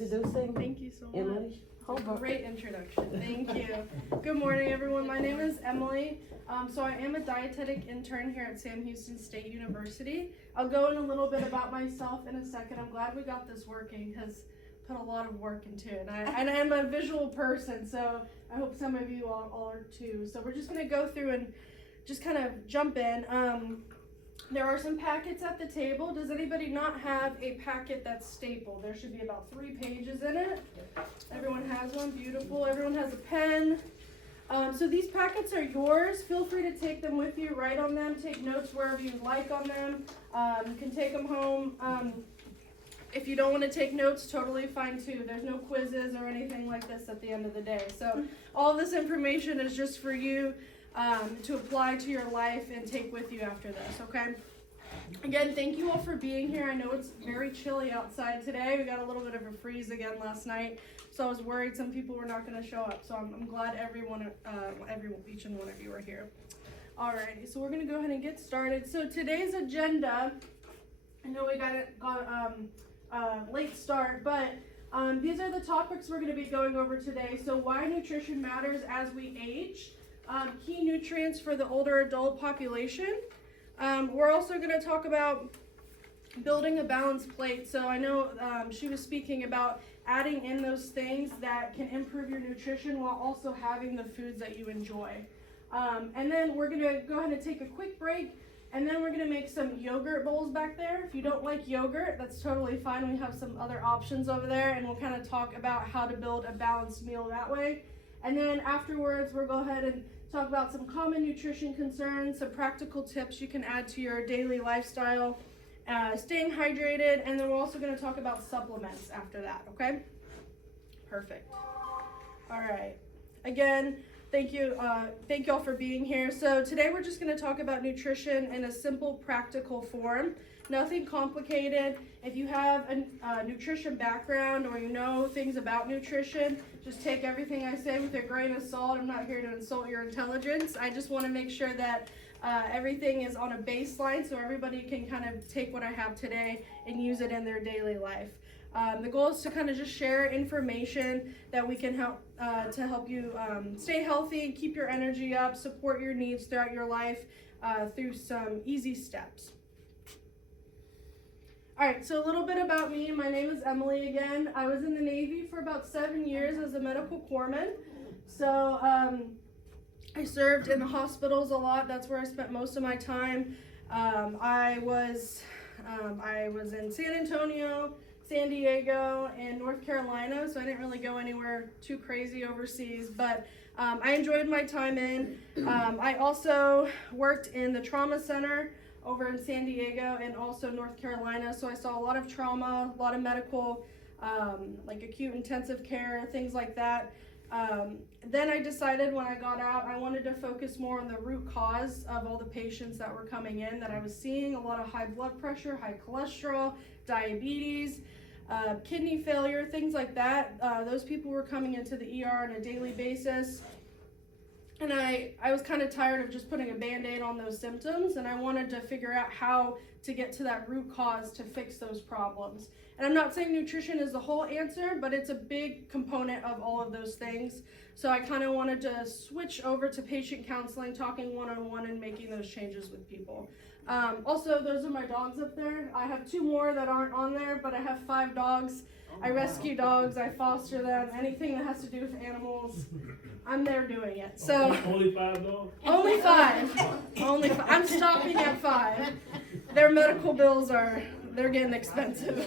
Introducing Thank you so much. Emily Hobart. Great introduction. Thank you. Good morning, everyone. My name is Emily. So I am a dietetic intern here at Sam Houston State University. I'll go in a little bit about myself in a second. I'm glad we got this working because put a lot of work into it. And I'm a visual person, so I hope some of you all are too. So we're just going to go through and just kind of jump in. There are some packets at the table. Does anybody not have a packet that's stapled? There should be about 3 pages in it. Everyone has one. Beautiful. Everyone has a pen. So these packets are yours. Feel free to take them with you, write on them, take notes wherever you'd like on them. You can take them home. If you don't want to take notes, totally fine too. There's no quizzes or anything like this at the end of the day. So all this information is just for you to apply to your life and take with you after this, okay? Again, thank you all for being here. I know it's very chilly outside today. We got a little bit of a freeze again last night, so I was worried some people were not going to show up. So I'm glad each and one of you are here. Alrighty, so we're going to go ahead and get started. So today's agenda, I know we got late start, but these are the topics we're going to be going over today. So why nutrition matters as we age. Key nutrients for the older adult population. We're also going to talk about building a balanced plate. So I know she was speaking about adding in those things that can improve your nutrition while also having the foods that you enjoy. And then we're going to go ahead and take a quick break, and then we're going to make some yogurt bowls back there. If you don't like yogurt, that's totally fine. We have some other options over there, and we'll kind of talk about how to build a balanced meal that way. And then afterwards, we'll go ahead and talk about some common nutrition concerns, some practical tips you can add to your daily lifestyle, staying hydrated, and then we're also going to talk about supplements after that, okay? Perfect. All right. Again, thank you all for being here. So today we're just going to talk about nutrition in a simple, practical form. Nothing complicated. If you have a nutrition background or you know things about nutrition, just take everything I say with a grain of salt. I'm not here to insult your intelligence. I just want to make sure that everything is on a baseline so everybody can kind of take what I have today and use it in their daily life. The goal is to kind of just share information that we can help to help you stay healthy, keep your energy up, support your needs throughout your life through some easy steps. All right, so a little bit about me. My name is Emily again. I was in the Navy for about 7 years as a medical corpsman. So I served in the hospitals a lot. That's where I spent most of my time. I was in San Antonio, San Diego, and North Carolina, so I didn't really go anywhere too crazy overseas, but I enjoyed my time in. I also worked in the trauma center over in San Diego and also North Carolina, so I saw a lot of trauma, a lot of medical, like acute intensive care, things like that. Then I decided when I got out, I wanted to focus more on the root cause of all the patients that were coming in that I was seeing, a lot of high blood pressure, high cholesterol, diabetes, kidney failure, things like that. Those people were coming into the ER on a daily basis. And I was kind of tired of just putting a Band-Aid on those symptoms, and I wanted to figure out how to get to that root cause to fix those problems. And I'm not saying nutrition is the whole answer, but it's a big component of all of those things. So I kind of wanted to switch over to patient counseling, talking one-on-one and making those changes with people. Also, those are my dogs up there. I have 2 more that aren't on there, but I have 5 dogs. I rescue dogs, I foster them, anything that has to do with animals, I'm there doing it. So only 5 dogs? Only 5. Only 5. I'm stopping at 5. Their medical bills they're getting expensive.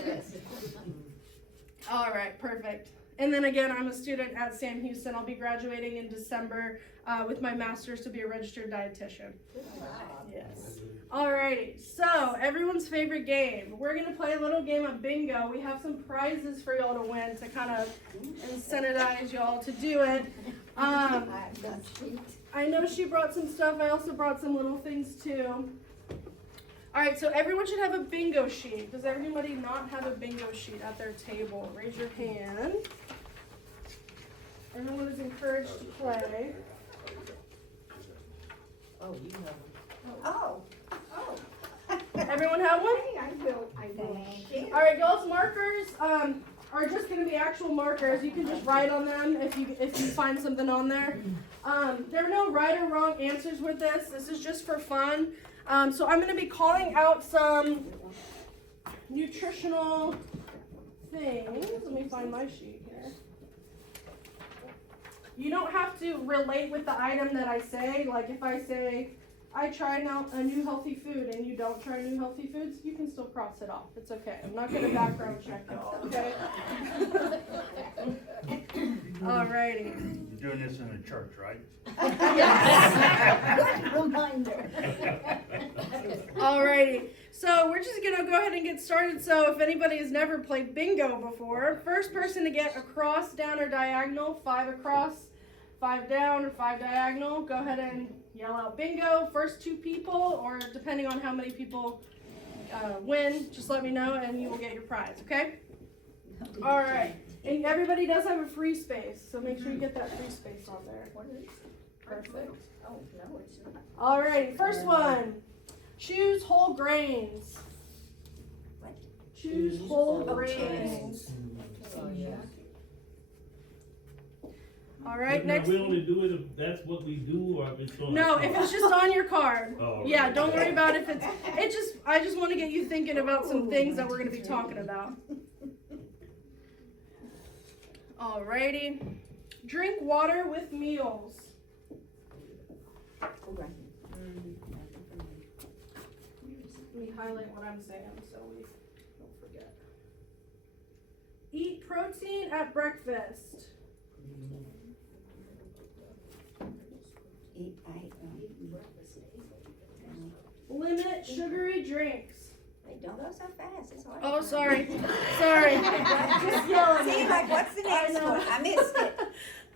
All right, perfect. And then again, I'm a student at Sam Houston. I'll be graduating in December with my master's to be a registered dietitian. Yes. Alrighty, so everyone's favorite game. We're gonna play a little game of bingo. We have some prizes for y'all to win to kind of incentivize y'all to do it. I know she brought some stuff. I also brought some little things too. Alright, so everyone should have a bingo sheet. Does everybody not have a bingo sheet at their table? Raise your hand. Everyone is encouraged to play. Oh, you know. Oh. Everyone have one? I will. All right, y'all's markers. are just going to be actual markers. You can just write on them if you find something on there. There are no right or wrong answers with this. This is just for fun. So I'm going to be calling out some nutritional things. Let me find my sheet here. You don't have to relate with the item that I say. Like if I say, I tried now a new healthy food and you don't try new healthy foods, you can still cross it off. It's okay. I'm not going to background check y'all, okay? Alrighty. You're doing this in a church, right? Good reminder. Alrighty. So we're just going to go ahead and get started. So if anybody has never played bingo before, first person to get across, down, or diagonal, 5 across, 5 down, or 5 diagonal, go ahead and yell out bingo. First 2 people, or depending on how many people win, just let me know and you will get your prize, okay? All right. And everybody does have a free space, so make sure you get that free space on there. Perfect. Oh, no, it's not. All right, first one. Choose whole grains. What? Choose whole Oh, grains. Oh, yeah. All right, Now, next. we only do it if that's what we do, or if it's on. No, if it's just on your card. Oh, Yeah, right. don't worry about if it's. I just want to get you thinking about some things that we're going to be talking about. Alrighty. Drink water with meals. Okay. Let me highlight what I'm saying so we don't forget. Eat protein at breakfast. Limit sugary drinks. Hey, don't go so fast, it's hard. Oh, sorry. Sorry. Just yelling. See, like, what's the next know. one? I missed it.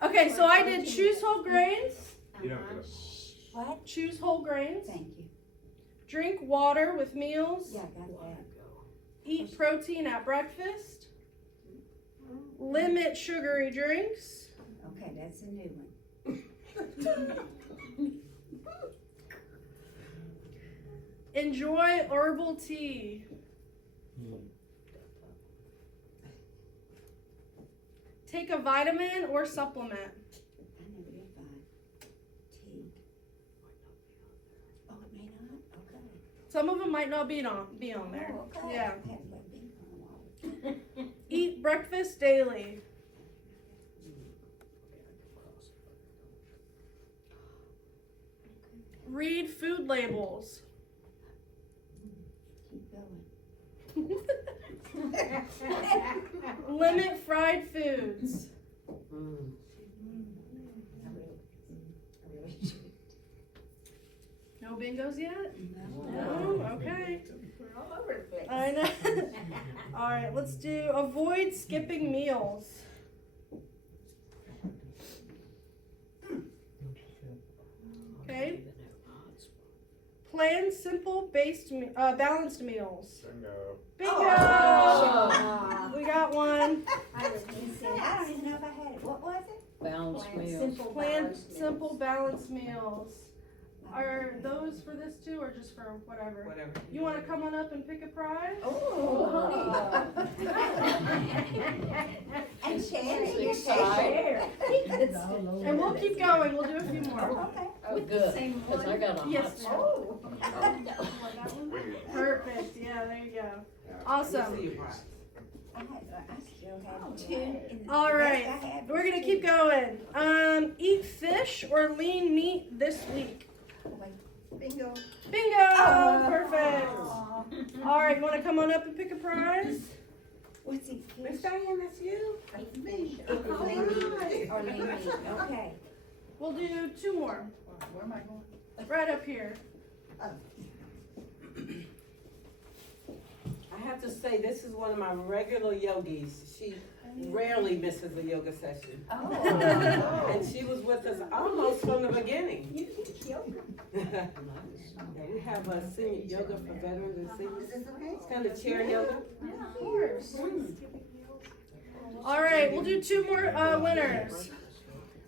Okay, so I did choose whole grains. You don't do it. What? Choose whole grains. Thank you. Drink water with meals. Yeah, got that. Eat protein at breakfast. Limit sugary drinks. Okay, that's a new one. Enjoy herbal tea. Take a vitamin or supplement. I never did find tea. Oh, it may not? Okay. Some of them might not be on there. Oh, okay. Yeah. I haven't been for a while. Eat breakfast daily. Read food labels. Keep going. Limit fried foods. I really should. No bingos yet? No. No? Okay. We're all over the place. I know. All right, let's do avoid skipping meals. Okay. Plan simple balanced meals. Bingo. Bingo! Oh. We got one. I was missing. I don't even know if I had it. What was it? Balanced Plan meals. simple Plan balanced meals. simple balanced meals. Are those for this too, or just for whatever? Whatever. You want to come on up and pick a prize? Oh. And share it. You share. And we'll keep going. We'll do a few more. Okay. Oh, good, cause I got a Yes, hot ma'am. Oh. Perfect. Yeah, there you go. Awesome. I still have two. in the All best right. I had We're was gonna two. keep going. Eat fish or lean meat this week. Bingo. Bingo! Oh. Perfect. All right, you want to come on up and pick a prize? What's it? Miss Diane, that's you? That's me. Lean meat or lean meat. Okay. We'll do 2 more. Where am I going? Right up here. I have to say, this is one of my regular yogis. She rarely misses a yoga session. Oh. And she was with us almost from the beginning. You teach yoga. Yeah, we have a senior yoga for veterans and seniors. It's kind of chair yoga. Of course. All right, we'll do 2 more winners.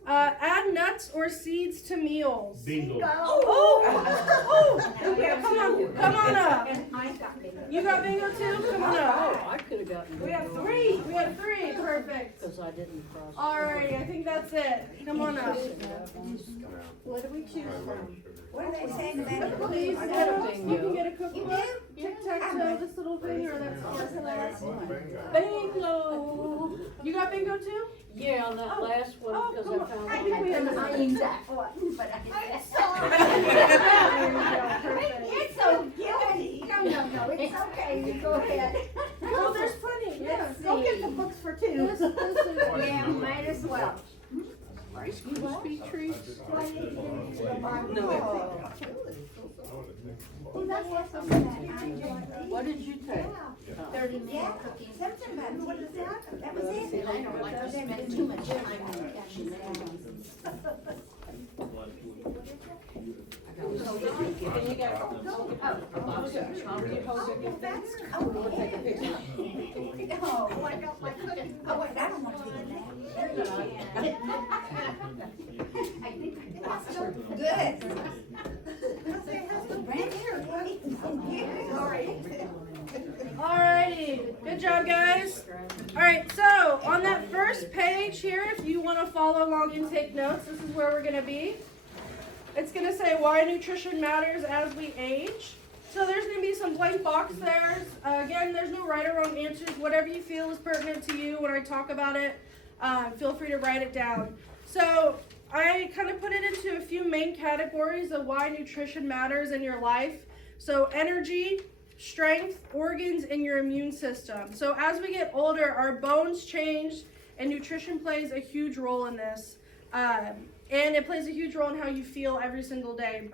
Add nuts or seeds to meals. Bingo. Oh, yeah, come on up. And I got bigger. You got bingo too? Come on up. Oh, I could have gotten. We have bingo. three. We have 3, perfect. Cause I didn't cross. Alrighty, I think that's it. Come on up. What do we choose from? What are they saying about the Please, police? you can get a You cookbook. do? Tic-tac-toe, this little thing, or that's What's the last one? bingo. You got bingo too? Yeah, on that last one, Oh, cause come I on. found. I think we have the same. exact one, but I'm There you go, perfect. You're so guilty. No, it's okay, you go ahead. Oh, there's plenty, yeah. Go get the books for two. This is, Yeah, might as well. Rice Krispie treats. What did you take? Yeah, something about, what is that? That was it. I don't like to spend too much time on catching And you got. We'll take a picture. Oh, I got my cookie. Oh, wait, I don't want to be in that. That's so good. Brand new. Sorry. Alrighty, good job guys. Alright, so on that first page here, if you want to follow along and take notes, this is where we're going to be. It's going to say why nutrition matters as we age. So there's going to be some blank box there. Again, there's no right or wrong answers. Whatever you feel is pertinent to you when I talk about it, feel free to write it down. So I kind of put it into a few main categories of why nutrition matters in your life. So energy, strength, organs, and your immune system. So as we get older, our bones change, and nutrition plays a huge role in this. And it plays a huge role in how you feel every single day,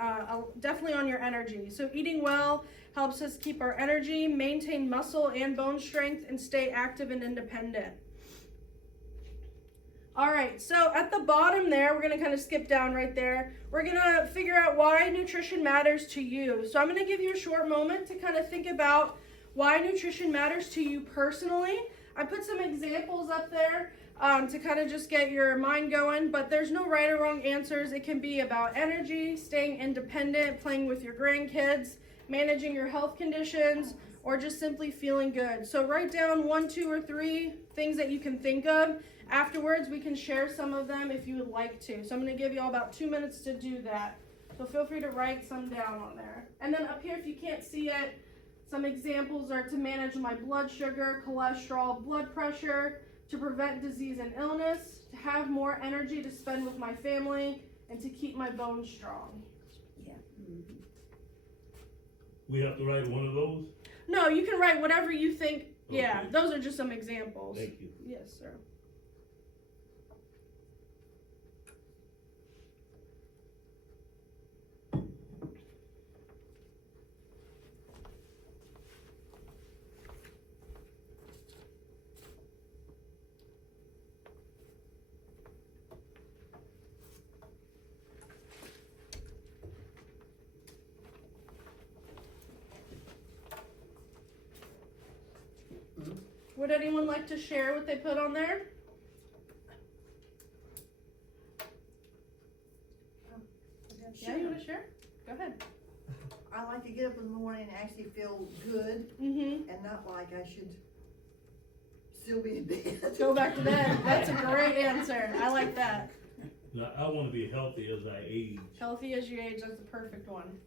definitely on your energy. So eating well helps us keep our energy, maintain muscle and bone strength, and stay active and independent. All right, so at the bottom there, we're gonna kind of skip down right there. We're gonna figure out why nutrition matters to you. So I'm gonna give you a short moment to kind of think about why nutrition matters to you personally. I put some examples up there to kind of just get your mind going, but there's no right or wrong answers. It can be about energy, staying independent, playing with your grandkids, managing your health conditions, or just simply feeling good. So write down 1, 2, or 3 things that you can think of. Afterwards, we can share some of them if you would like to. So I'm going to give you all about 2 minutes to do that. So feel free to write some down on there. And then up here, if you can't see it, some examples are to manage my blood sugar, cholesterol, blood pressure, to prevent disease and illness, to have more energy to spend with my family, and to keep my bones strong. Yeah. We have to write one of those? No, you can write whatever you think. Yeah, Okay. those are just some examples. Thank you. Yes, sir. Would anyone like to share what they put on there? Yeah, you want to share? Go ahead. I like to get up in the morning and actually feel good Mm-hmm. and not like I should still be in bed. Go back to bed. That's a great answer. I like that. Now, I wanna be healthy as I age. Healthy as you age, that's the perfect one.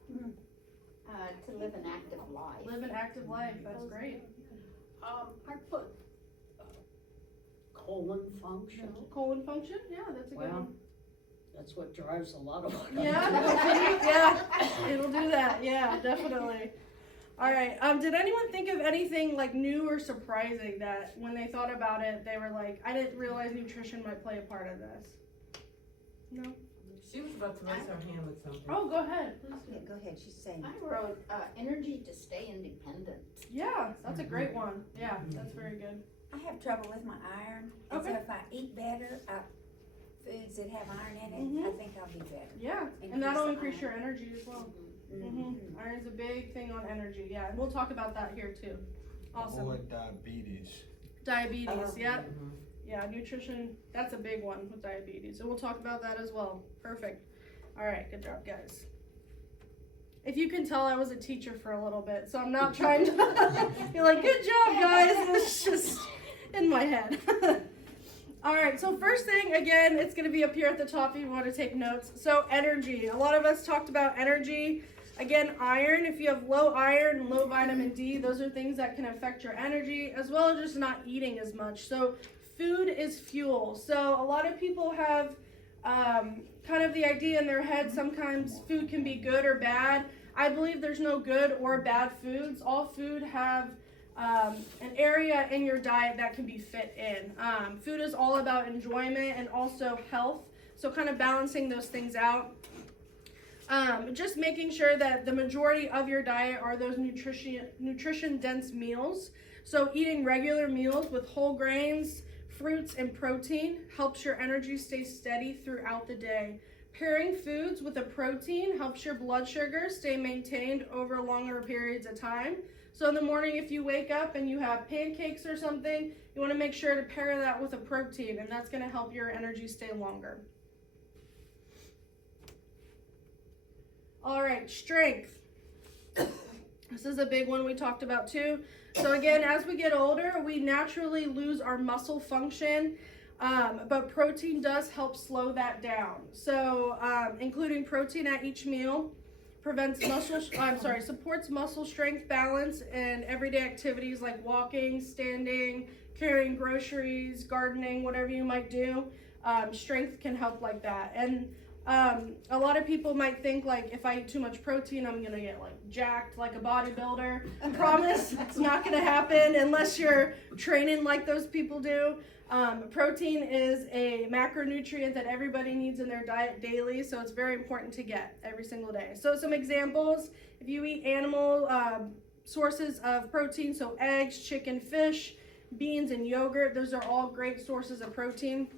to live an active life. Live an active life. That's great. I put colon function. Colon function? Yeah, that's a good Well, one. that's what drives a lot of what Yeah, yeah, it'll do that. Yeah, definitely. All right. Did anyone think of anything like new or surprising that when they thought about it, they were like, I didn't realize nutrition might play a part of this? No? She was about to raise her hand with something. Oh, go ahead. Please do. Yeah, go ahead, she's saying. I wrote, energy to stay independent. Yeah, that's a great one. Yeah, that's very good. I have trouble with my iron, and so Okay. if I eat better, foods that have iron in it, Mhm. I think I'll be better. Yeah, and Increase that'll the increase iron. your energy as well. Mm-hmm. Mm-hmm. Iron's a big thing on energy. Yeah, and we'll talk about that here too. Awesome. Or diabetes. Diabetes. Yep. Yeah, nutrition, that's a big one with diabetes. And we'll talk about that as well. Perfect. All right, good job, guys. If you can tell, I was a teacher for a little bit, so I'm not trying to be like, good job, guys. It's just in my head. All right, so first thing, again, it's going to be up here at the top if you want to take notes. So energy. A lot of us talked about energy. Again, iron. If you have low iron and low vitamin D, those are things that can affect your energy, as well as just not eating as much. So food is fuel. So a lot of people have kind of the idea in their head sometimes food can be good or bad. I believe there's no good or bad foods. All food have an area in your diet that can be fit in. Food is all about enjoyment and also health, so kind of balancing those things out. Just making sure that the majority of your diet are those nutrition dense meals. So eating regular meals with whole grains, fruits, and protein helps your energy stay steady throughout the day. Pairing foods with a protein helps your blood sugar stay maintained over longer periods of time. So in the morning, if you wake up and you have pancakes or something, you want to make sure to pair that with a protein, and that's going to help your energy stay longer. All right, strength. This is a big one we talked about too. So again, as we get older, we naturally lose our muscle function, but protein does help slow that down. So including protein at each meal supports muscle strength, balance, and everyday activities like walking, standing, carrying groceries, gardening, whatever you might do. Strength can help like that. And a lot of people might think like if I eat too much protein, I'm gonna get like jacked like a bodybuilder. I promise it's not gonna happen unless you're training like those people do. Protein is a macronutrient that everybody needs in their diet daily, so it's very important to get every single day. So some examples, if you eat animal sources of protein, so eggs, chicken, fish, beans, and yogurt, those are all great sources of protein,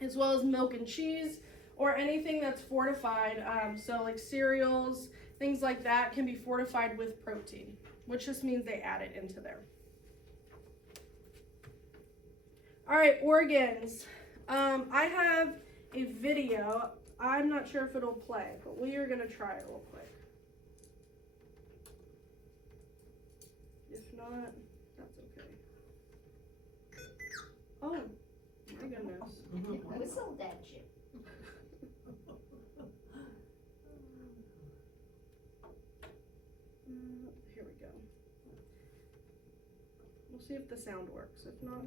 as well as milk and cheese, or anything that's fortified, so like cereals, things like that can be fortified with protein, which just means they add it into there. All right, organs. I have a video. I'm not sure if it'll play, but we are gonna try it real quick. If not, that's okay. Oh, my goodness. Whistle that you. Here we go. We'll see if the sound works. If not,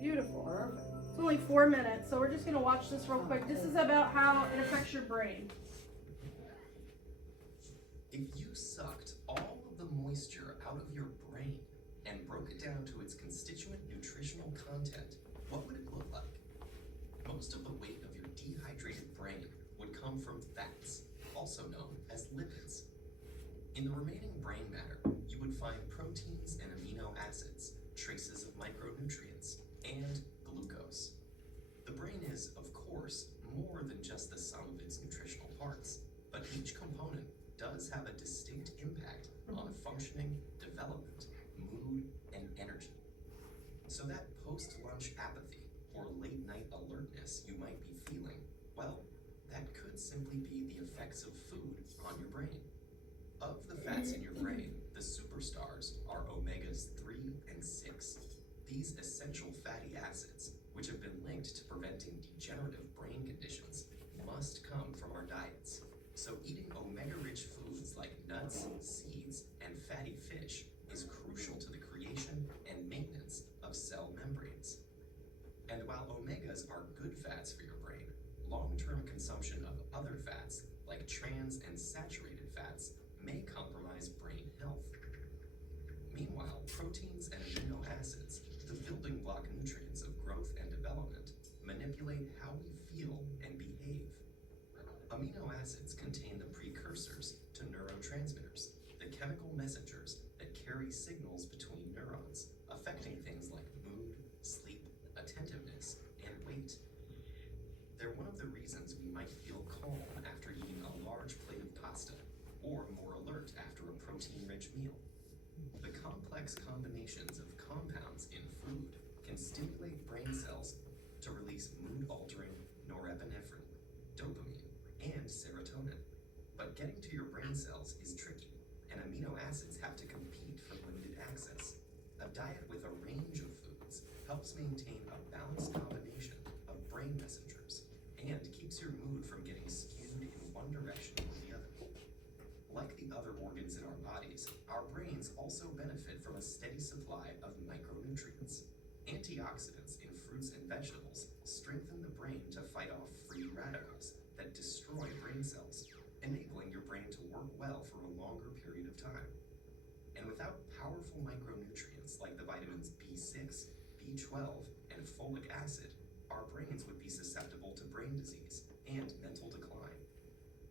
beautiful. It's only 4 minutes, so we're just gonna watch this real quick. This is about how it affects your brain. If you sucked all of the moisture out of your brain and broke it down to its constituent nutritional content, what would it look like? Most of the weight of your dehydrated brain would come from fats, also known as lipids. In the remaining brain matter, you would find proteins and amino acids, traces of micronutrients, and glucose. The brain is, of course, more than just the sum of its nutritional parts, but each component does have a distinct impact on functioning, development, mood, and energy. So that post-lunch apathy or late-night alertness you might be feeling, well, that could simply be the effects of food on your brain. Of the fats in your brain, the superstars are omegas 3 and 6. These essential fatty acids, which have been linked to preventing degenerative brain conditions, must come from our diets. So eating omega-rich foods like nuts, seeds, and fatty fish is crucial to the creation and maintenance of cell membranes. And while omegas are good fats for your brain, long-term consumption of other fats, like trans and saturated fats, may compromise brain health. Meanwhile, proteins and amino acids, the building block nutrients of growth and development, manipulate how we feel and behave. Amino acids contain the precursors to neurotransmitters, the chemical messengers that carry signals between neurons, affecting things like mood, sleep, attentiveness, and weight. They're one of the reasons we might feel calm after eating a large plate of pasta, or more alert after a protein-rich meal. The complex combinations of compounds in food can can stimulate brain cells to release mood-altering norepinephrine, dopamine, and serotonin. But getting to your brain cells is tricky, and amino acids have to compete for limited access. A diet with a range of foods helps maintain a balanced combination of brain messengers and keeps your mood from getting skewed in one direction or the other. Like the other organs in our bodies, our brains also benefit from a steady supply of micronutrients. Antioxidants in fruits and vegetables strengthen the brain to fight off free radicals that destroy brain cells, enabling your brain to work well for a longer period of time. And without powerful micronutrients like the vitamins B6, B12, and folic acid, our brains would be susceptible to brain disease and mental decline.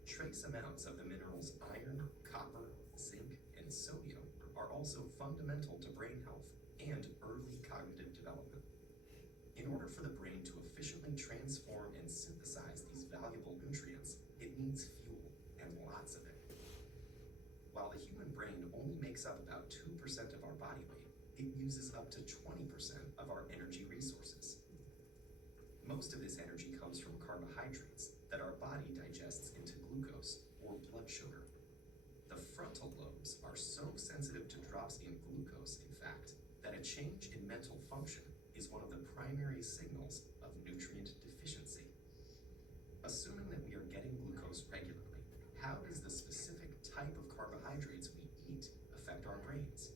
Trace amounts of the minerals iron, copper, zinc, and sodium are also fundamental to brain health and early cognitive development. In order for the brain to efficiently transform and synthesize these valuable nutrients, it needs fuel, and lots of it. While the human brain only makes up about 2% of our body weight, it uses up to 20% of our energy resources. Most of this energy comes from carbohydrates that our body digests into glucose or blood sugar. The frontal lobes are so sensitive to drops in glucose, in fact, that a change in mental function is one of the primary signals of nutrient deficiency. Assuming that we are getting glucose regularly, how does the specific type of carbohydrates we eat affect our brains?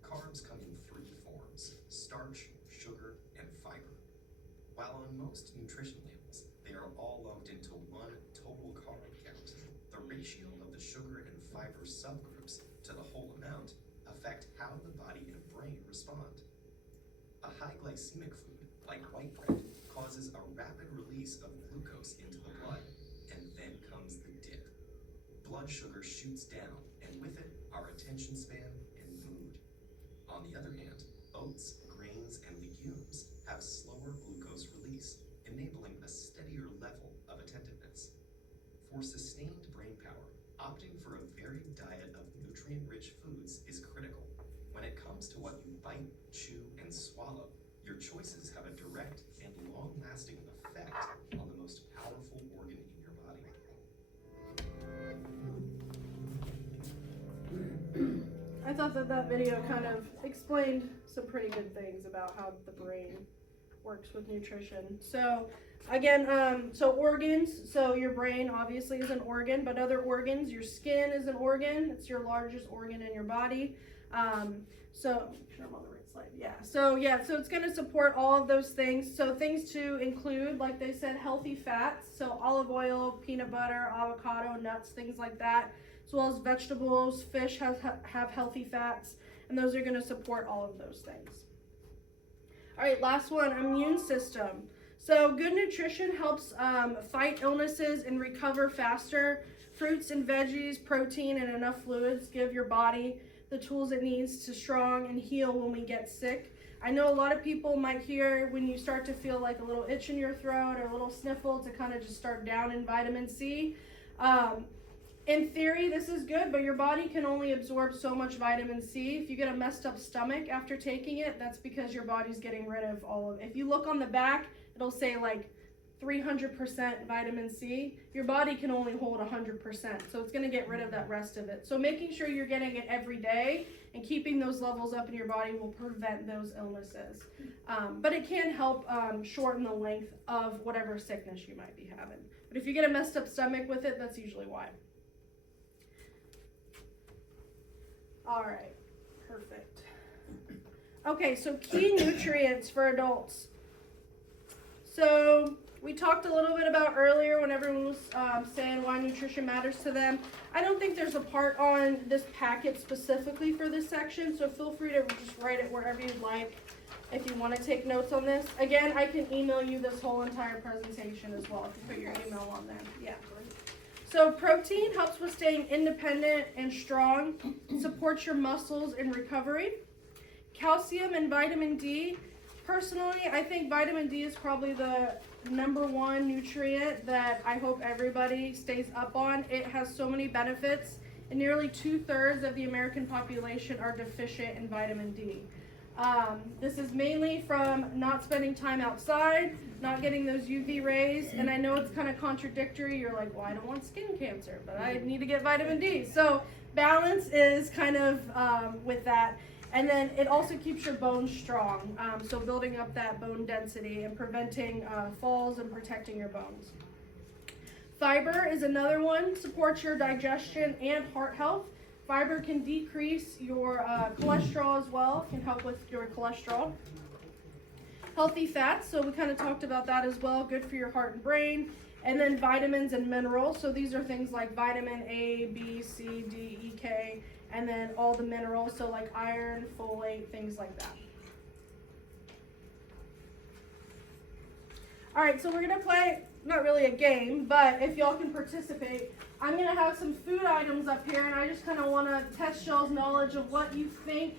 Carbs come in three forms: starch, sugar, and fiber. While on most nutrition labels, they are all lumped into one total carb count, the ratio of the sugar and fiber subgroups to the whole amount affect how the body and brain respond. A high glycemic food, like white bread, causes a rapid release of glucose into the blood, and then comes the dip. Blood sugar shoots down, and with it, our attention span and mood. On the other hand, oats, grains, and legumes have slower glucose release, enabling a steadier level of attentiveness. For sustained brain power, opting for a varied diet of nutrient-rich foods is critical. When it comes to what you bite, chew, and swallow, your choices have a direct and long-lasting effect on the most powerful organ in your body. I thought that video kind of explained some pretty good things about how the brain works with nutrition. So again, so organs, so your brain obviously is an organ, but other organs, your skin is an organ. It's your largest organ in your body. So make sure I'm on the right slide. So it's going to support all of those things. So things to include, like they said, healthy fats. So olive oil, peanut butter, avocado, nuts, things like that, as well as vegetables. Fish have healthy fats, and those are going to support all of those things. All right, last one, immune system. So good nutrition helps fight illnesses and recover faster. Fruits and veggies, protein, and enough fluids give your body the tools it needs to strong and heal when we get sick. I know a lot of people might hear when you start to feel like a little itch in your throat or a little sniffle to kind of just start down in vitamin C. In theory, this is good, but your body can only absorb so much vitamin C. If you get a messed up stomach after taking it, that's because your body's getting rid of all of it. If you look on the back, it'll say like 300% vitamin C. Your body can only hold 100%, so it's going to get rid of that rest of it. So making sure you're getting it every day and keeping those levels up in your body will prevent those illnesses. But it can help shorten the length of whatever sickness you might be having. But if you get a messed up stomach with it, that's usually why. All right, perfect. Okay, so key nutrients for adults. So we talked a little bit about earlier when everyone was saying why nutrition matters to them. I don't think there's a part on this packet specifically for this section, so feel free to just write it wherever you'd like if you want to take notes on this. Again, I can email you this whole entire presentation as well if you put your email on there. Yeah. So protein helps with staying independent and strong, supports your muscles in recovery. Calcium and vitamin D. Personally, I think vitamin D is probably the #1 nutrient that I hope everybody stays up on. It has so many benefits, and nearly 2/3 of the American population are deficient in vitamin D. This is mainly from not spending time outside, not getting those UV rays, and I know it's kind of contradictory. You're like, well, I don't want skin cancer, but I need to get vitamin D. So balance is kind of with that. And then it also keeps your bones strong, so building up that bone density and preventing falls and protecting your bones. Fiber is another one, supports your digestion and heart health. Fiber can decrease your cholesterol as well, can help with your cholesterol. Healthy fats, so we kind of talked about that as well, good for your heart and brain. And then vitamins and minerals, so these are things like vitamin A, B, C, D, E, K, and then all the minerals, so like iron, folate, things like that. All right, so we're gonna play, not really a game, but if y'all can participate, I'm gonna have some food items up here, and I just kind of want to test y'all's knowledge of what you think,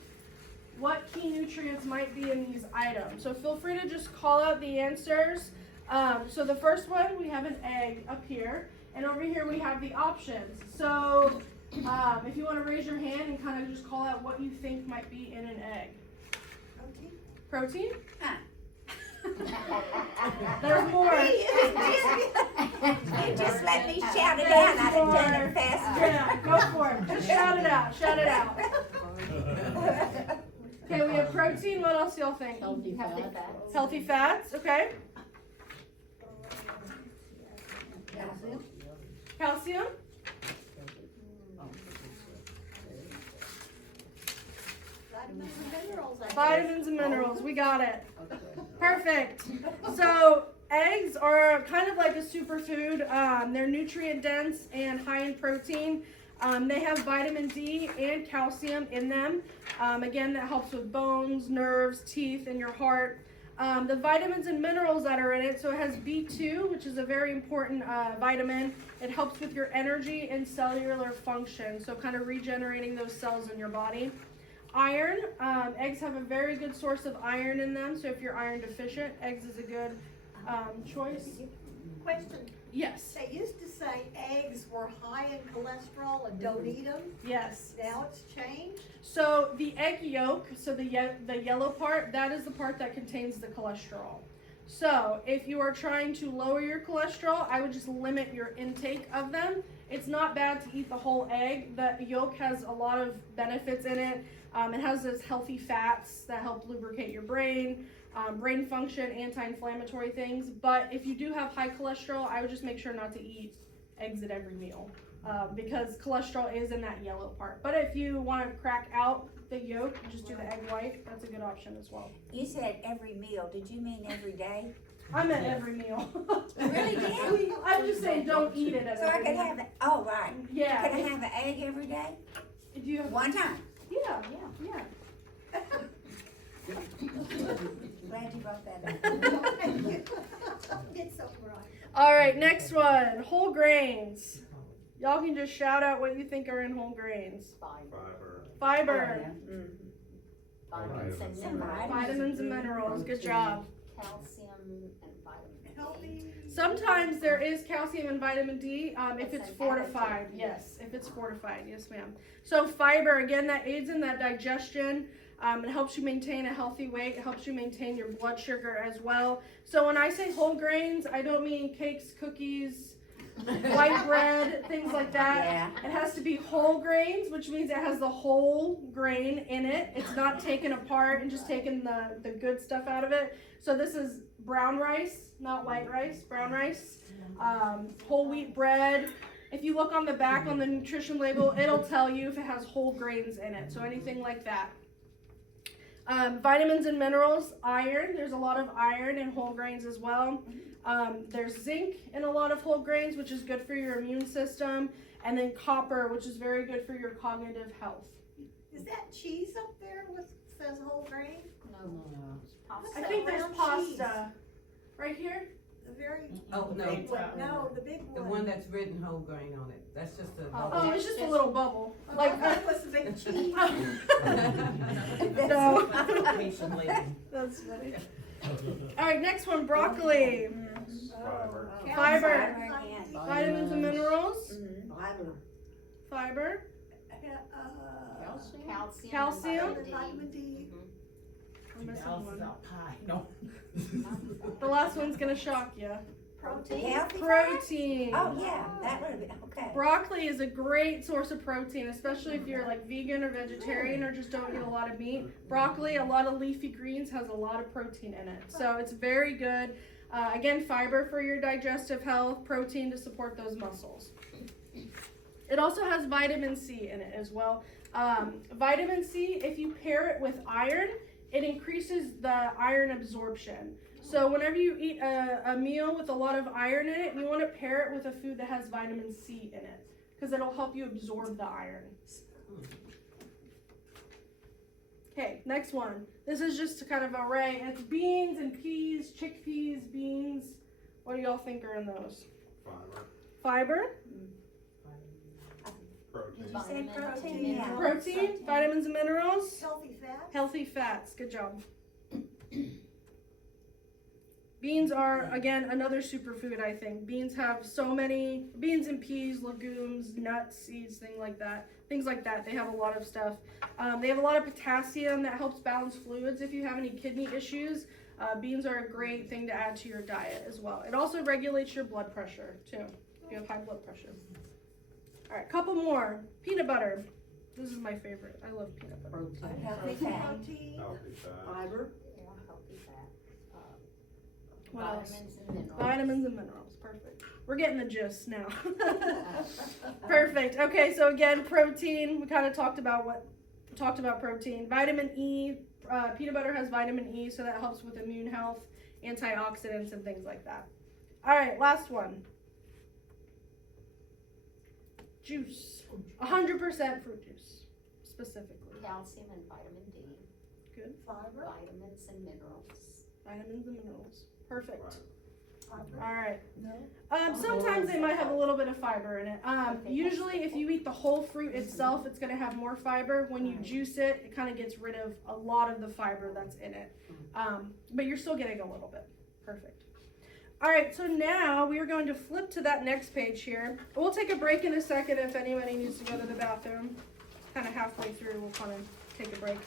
what key nutrients might be in these items. So feel free to just call out the answers. So the first one, we have an egg up here, and over here we have the options. So if you want to raise your hand and kind of just call out what you think might be in an egg. Protein? There's more. You just let me shout it out. I'd have done it faster. Yeah, go for it. Just shout it out. Shout it out. Okay, we have protein. What else y'all think? Healthy Healthy fat. fats. Healthy fats. Okay. Calcium. Vitamins and minerals. I guess. Vitamins and minerals. We got it. Perfect. So eggs are kind of like a superfood. They're nutrient dense and high in protein. They have vitamin D and calcium in them. Again, that helps with bones, nerves, teeth, and your heart. The vitamins and minerals that are in it, so it has B2, which is a very important vitamin. It helps with your energy and cellular function, so kind of regenerating those cells in your body. Iron, eggs have a very good source of iron in them, so if you're iron deficient, eggs is a good choice. Question. Yes, They used to say eggs were high in cholesterol and don't eat them. yes. Now it's changed. So the egg yolk, so the yellow part, that is the part that contains the cholesterol. So if you are trying to lower your cholesterol, I would just limit your intake of them. It's not bad to eat the whole egg. The yolk has a lot of benefits in it. It has those healthy fats that help lubricate your brain, brain function, anti-inflammatory things. But if you do have high cholesterol, I would just make sure not to eat eggs at every meal because cholesterol is in that yellow part. But if you want to crack out the yolk, just do the egg white. That's a good option as well. You said every meal. Did you mean every day? I meant every meal. Really, did? I'm just saying don't eat it at So I every could meal. have it. Oh, right. Yeah. Could I have an egg every day? Do you have, One time. yeah. Glad you brought that up. It's so right. All right, next one. Whole grains. Y'all can just shout out what you think are in whole grains. Fiber. Fiber, Vitamins and Some minerals. vitamins and minerals. Good job. Calcium and vitamin Healthy. Sometimes there is calcium and vitamin D if it's It's an fortified. additive. Yes, if it's fortified. Yes, ma'am. So fiber, again, that aids in that digestion. It helps you maintain a healthy weight. It helps you maintain your blood sugar as well. So when I say whole grains, I don't mean cakes, cookies, white bread, things like that. Yeah. It has to be whole grains, which means it has the whole grain in it. It's not taken apart and just taking the good stuff out of it. So this is brown rice, not white rice, brown rice. Whole wheat bread. If you look on the back on the nutrition label, it'll tell you if it has whole grains in it. So anything like that. Vitamins and minerals, iron. There's a lot of iron in whole grains as well. There's zinc in a lot of whole grains, which is good for your immune system. And then copper, which is very good for your cognitive health. Is that cheese up there with says whole grain? I think there's pasta. Right here? The very Oh, no, big one. No, the big the one. one that's written whole grain on it, that's just a. Oh, it's just a little bubble. Like Like, that was the big cheese. no. Patient lady. That's funny. All right, next one, broccoli. Fiber. Fiber. Vitamins and minerals. Fiber. Fiber. calcium. Calcium. and vitamin D. Vitamin D. I'm missing one. pie, no. The last one's gonna shock you. Healthy fat? Protein. Oh, yeah, that would have been, okay. Broccoli is a great source of protein, especially if you're like vegan or vegetarian or just don't eat a lot of meat. Broccoli, a lot of leafy greens, has a lot of protein in it. So it's very good. Again, fiber for your digestive health, protein to support those muscles. It also has vitamin C in it as well. Vitamin C, if you pair it with iron, it increases the iron absorption. So whenever you eat a meal with a lot of iron in it, you want to pair it with a food that has vitamin C in it, because it'll help you absorb the iron. Okay, next one. This is just a kind of array. It's beans and peas, chickpeas, beans. What do y'all think are in those? Fiber. Fiber, Protein. You say Vitamins, protein, yeah. minerals. protein, vitamins and minerals, Healthy fat? healthy fats. Good job. Beans are, again, another superfood, I think. Beans have so many, beans and peas, legumes, nuts, seeds, things like that. They have a lot of stuff. They have a lot of potassium that helps balance fluids if you have any kidney issues. Beans are a great thing to add to your diet as well. It also regulates your blood pressure, too, if you have high blood pressure. All right, couple more. Peanut butter. This is my favorite. I love peanut butter. Protein. Healthy fat. Healthy fat. Fiber. Yeah, healthy fat. What else? Vitamins and minerals. Vitamins and minerals. Perfect. We're getting the gist now. Perfect. Okay, so again, protein. We kind of talked about protein. Vitamin E. Peanut butter has vitamin E, so that helps with immune health, antioxidants, and things like that. All right, last one. Juice. 100% fruit juice, specifically. Calcium and vitamin D. Good. Fiber? Vitamins and minerals. Vitamins and minerals. Perfect. Right. All right. No. Sometimes they might have a little bit of fiber in it. Usually, if you eat the whole fruit itself, it's going to have more fiber. When you juice it, it kind of gets rid of a lot of the fiber that's in it. But you're still getting a little bit. Perfect. All right, so now we are going to flip to that next page here. We'll take a break in a second if anybody needs to go to the bathroom. Kind of halfway through, we'll kind of take a break.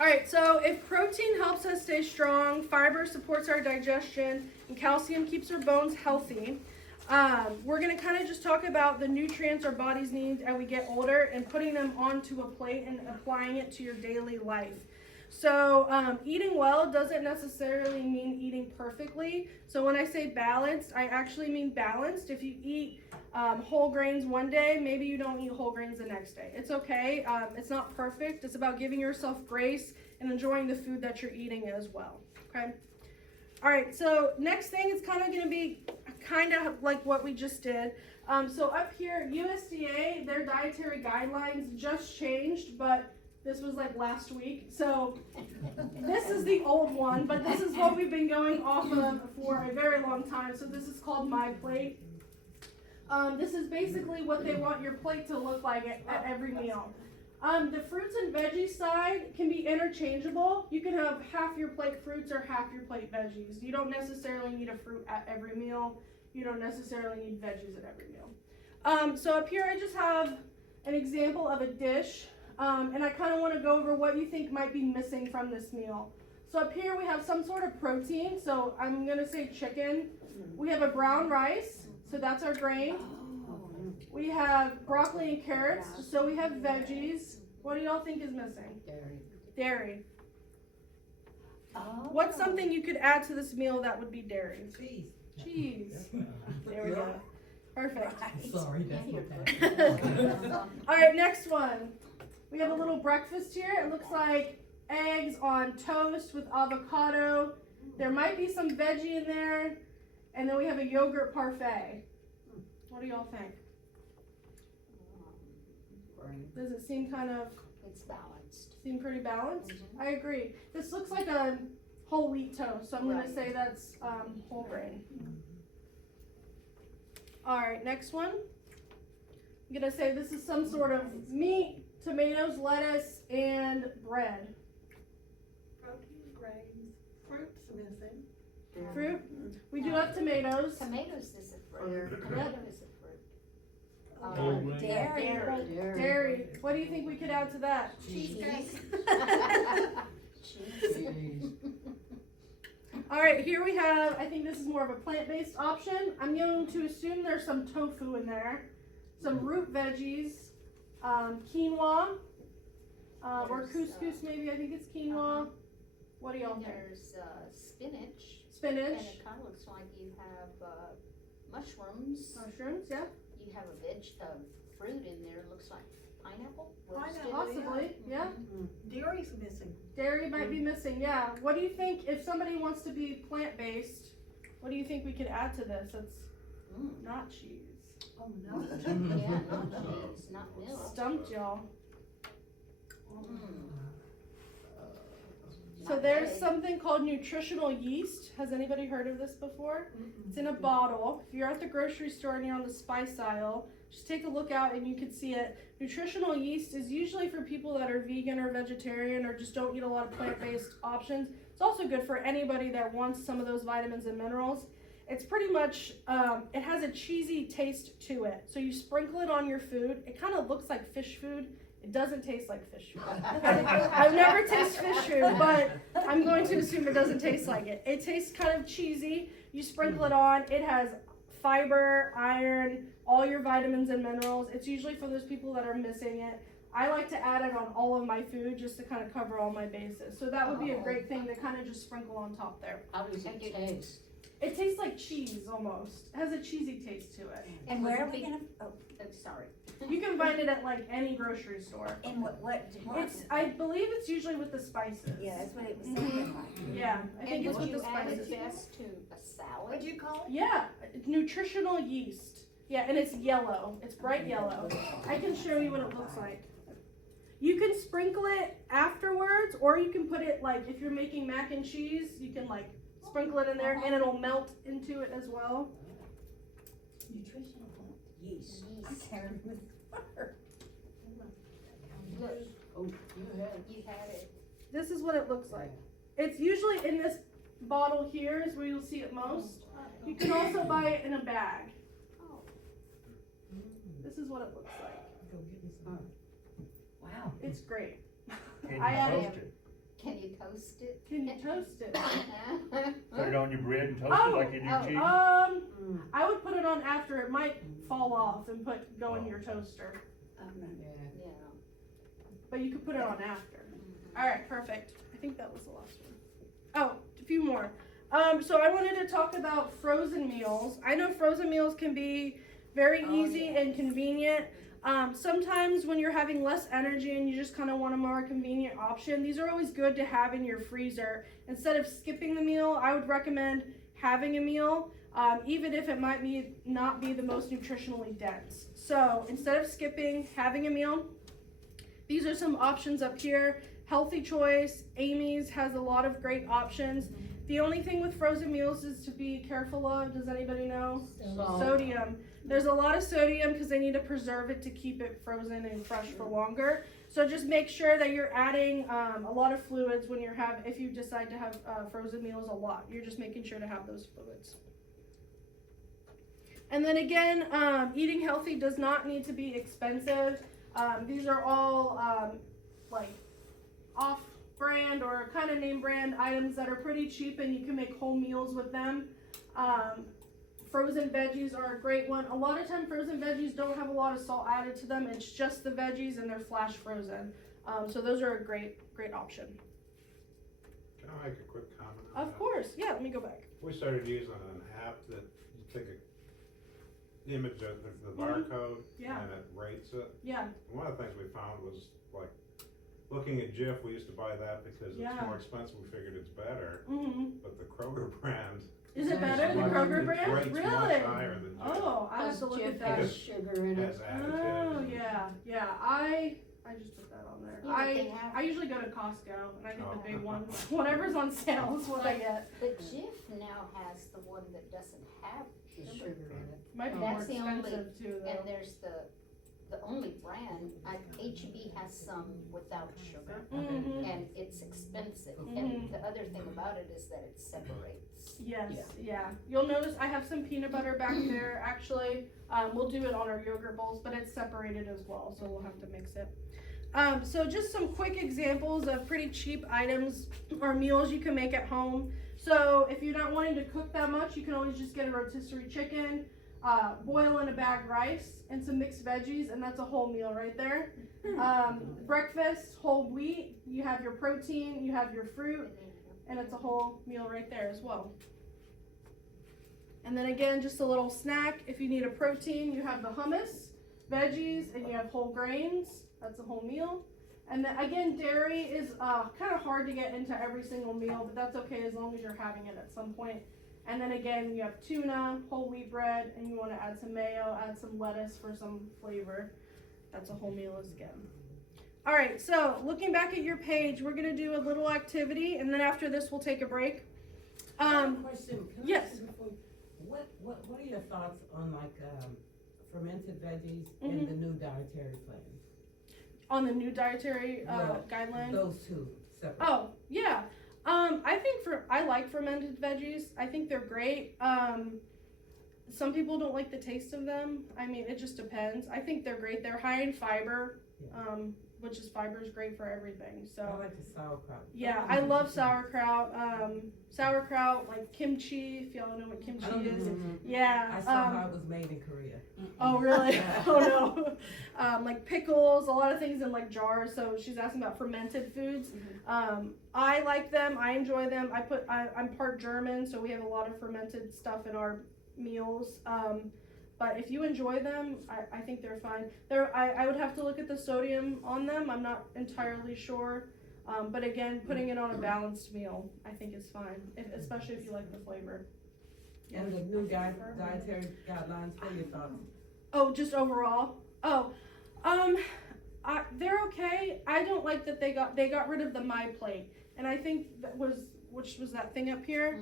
All right, so if protein helps us stay strong, fiber supports our digestion, and calcium keeps our bones healthy, we're going to kind of just talk about the nutrients our bodies need as we get older and putting them onto a plate and applying it to your daily life. So eating well doesn't necessarily mean eating perfectly. So when I say balanced, I actually mean balanced. If you eat whole grains one day, maybe you don't eat whole grains the next day. It's okay. It's not perfect. It's about giving yourself grace and enjoying the food that you're eating as well. Okay? All right, so next thing is kind of going to be kind of like what we just did. So up here, USDA, their dietary guidelines just changed, but this was like last week. So this is the old one, but this is what we've been going off of for a very long time. So this is called My Plate. This is basically what they want your plate to look like at every meal. The fruits and veggies side can be interchangeable. You can have half your plate fruits or half your plate veggies. You don't necessarily need a fruit at every meal. You don't necessarily need veggies at every meal. So up here I just have an example of a dish. And I kind of want to go over what you think might be missing from this meal. So up here we have some sort of protein. So I'm going to say chicken. We have a brown rice. So that's our grain. We have broccoli and carrots. So we have veggies. What do y'all think is missing? Dairy. Oh. What's something you could add to this meal that would be dairy? Cheese. There we go. Perfect. Sorry, that's All right, next one. We have a little breakfast here. It looks like eggs on toast with avocado. There might be some veggie in there. And then we have a yogurt parfait. What do y'all think? Does it seem kind of, It's balanced. seem pretty balanced? I agree. This looks like a whole wheat toast, so I'm going to say that's whole grain. All right, next one. I'm going to say this is some sort of meat, tomatoes, lettuce, and bread. Protein, grains, fruits missing. Fruit. We do have tomatoes. Tomatoes is a fruit. Tomato is a fruit. Whole grain. Dairy. Dairy. What do you think we could add to that? Cheese. Jeez. All right, here we have, I think this is more of a plant-based option. I'm going to assume there's some tofu in there, some root veggies, quinoa, or There's, couscous maybe, I think it's quinoa. What do y'all think? There's, spinach. Spinach, And it kinda looks like you have, mushrooms. mushrooms, yeah, You have a fruit in there, looks like pineapple. roasted. Pineapple. possibly, yeah. Dairy's missing. Dairy might be missing, yeah. What do you think, if somebody wants to be plant-based, what do you think we could add to this that's Mm. not cheese? Oh, no. Yeah, not cheese, not milk. Stumped y'all. Mm. So Not there's egg. something called nutritional yeast. Has anybody heard of this before? It's in a bottle. If you're at the grocery store and you're on the spice aisle, just take a look out and you can see it. Nutritional yeast is usually for people that are vegan or vegetarian or just don't eat a lot of plant-based options. It's also good for anybody that wants some of those vitamins and minerals. It's pretty much, it has a cheesy taste to it. So you sprinkle it on your food. It kind of looks like fish food. It doesn't taste like fish food. I've never tasted fish food, but I'm going to assume it doesn't taste like it. It tastes kind of cheesy. You sprinkle it on. It has fiber, iron, all your vitamins and minerals. It's usually for those people that are missing it. I like to add it on all of my food just to kind of cover all my bases. So that would be a great thing to kind of just sprinkle on top there. How does it taste? It tastes like cheese almost. It has a cheesy taste to it. And where are we gonna, Sorry. You can find it at like any grocery store. and what? It's, I believe it's usually with the spices. Yeah, that's what it was saying. Yeah, I think And it's would with the you add spices. this to a salad? What'd you call it? Yeah, nutritional yeast. Yeah, and it's yellow. It's bright yellow. I can show you what it looks like. You can sprinkle it afterwards, or you can put it like if you're making mac and cheese, you can like sprinkle it in there and it'll melt into it as well. Nutritional Yeast. I can't remember. Look, Oh, you had. you had it. This is what it looks like. It's usually in this bottle here is where you'll see it most. You can also buy it in a bag. Oh, This is what it looks like. Wow. It's great. Can I you added- toast it? can you toast it? Can you toast it? Put it on your bread and toast it like you do Oh, cheese? I would put it on after. It might fall off and go in your toaster. Yeah. But you could put it on after. Alright, perfect. I think that was the last one. Oh, a few more. So I wanted to talk about frozen meals. I know frozen meals can be very easy and convenient. Sometimes when you're having less energy and you just kind of want a more convenient option, these are always good to have in your freezer. Instead of skipping the meal, I would recommend having a meal, even if it might not be the most nutritionally dense. So instead of skipping, having a meal. These are some options up here. Healthy Choice, Amy's has a lot of great options. The only thing with frozen meals is to be careful of, does anybody know? Sodium. There's a lot of sodium because they need to preserve it to keep it frozen and fresh for longer. So just make sure that you're adding a lot of fluids when if you decide to have frozen meals a lot. You're just making sure to have those fluids. And then again, eating healthy does not need to be expensive. These are all like off-brand or kind of name brand items that are pretty cheap and you can make whole meals with them. Frozen veggies are a great one. A lot of time frozen veggies don't have a lot of salt added to them. It's just the veggies and they're flash frozen. So those are a great option. Can I make a quick comment on that? Of course, yeah, let me go back. We started using an app that you take a image of the barcode Yeah. and it rates it. Yeah, And one of the things we found was like looking at Jif, we used to buy that because it's Yeah. more expensive, we figured it's better, mm-hmm. but the Kroger brand. Is it better than much- Kroger it brand? rates Really? much higher than Jif. Oh, I have to look at that. Has sugar in it. Has additives. Oh, yeah, I just put that on there. Yeah, but they have- I usually go to Costco and I get the Oh. big ones. Whatever's on sale is what I get. But Jif now has the one that doesn't have The sugar. sugar in it. Might be more That's the only- expensive too, And though. there's the only brand, H-E-B has some without sugar, Mhm. and it's expensive. Mhm. And the other thing about it is that it separates. Yes, yeah. You'll notice I have some peanut butter back there. Actually, we'll do it on our yogurt bowls, but it's separated as well, so we'll have to mix it. So just some quick examples of pretty cheap items or meals you can make at home. So if you're not wanting to cook that much, you can always just get a rotisserie chicken, boil in a bag rice and some mixed veggies, and that's a whole meal right there. Breakfast, whole wheat, you have your protein, you have your fruit, and it's a whole meal right there as well. And then again, just a little snack. If you need a protein, you have the hummus, veggies, and you have whole grains. That's a whole meal. And then again, dairy is kind of hard to get into every single meal, but that's okay as long as you're having it at some point. And then again, you have tuna, whole wheat bread, and you want to add some mayo, add some lettuce for some flavor. That's a whole meal again. All right, so looking back at your page, we're gonna do a little activity, and then after this, we'll take a break. Question. Can I yes. ask you before- What are your thoughts on like fermented veggies Mhm. and the new dietary plan? On the new dietary Well, guidelines. Those two separate. Oh, yeah. I like fermented veggies. I think they're great. Some people don't like the taste of them. I mean, it just depends. I think they're great. They're high in fiber, which is fiber is great for everything. I So like the sauerkraut. yeah, I love sauerkraut. Sauerkraut, like kimchi, if y'all know what kimchi I don't is. know. Yeah. I saw how it was made in Korea. Oh really? Oh no. Like pickles, a lot of things in like jars. So she's asking about fermented foods. I like them. I enjoy them. I'm part German, so we have a lot of fermented stuff in our meals. But if you enjoy them, I think they're fine. I would have to look at the sodium on them. I'm not entirely sure. But again, putting it on a balanced meal, I think is fine, especially if you like the flavor. And the new dietary guidelines, what are your thoughts? Oh, just overall? Oh, they're okay. I don't like that they got rid of the My Plate, and I think which was that thing up here.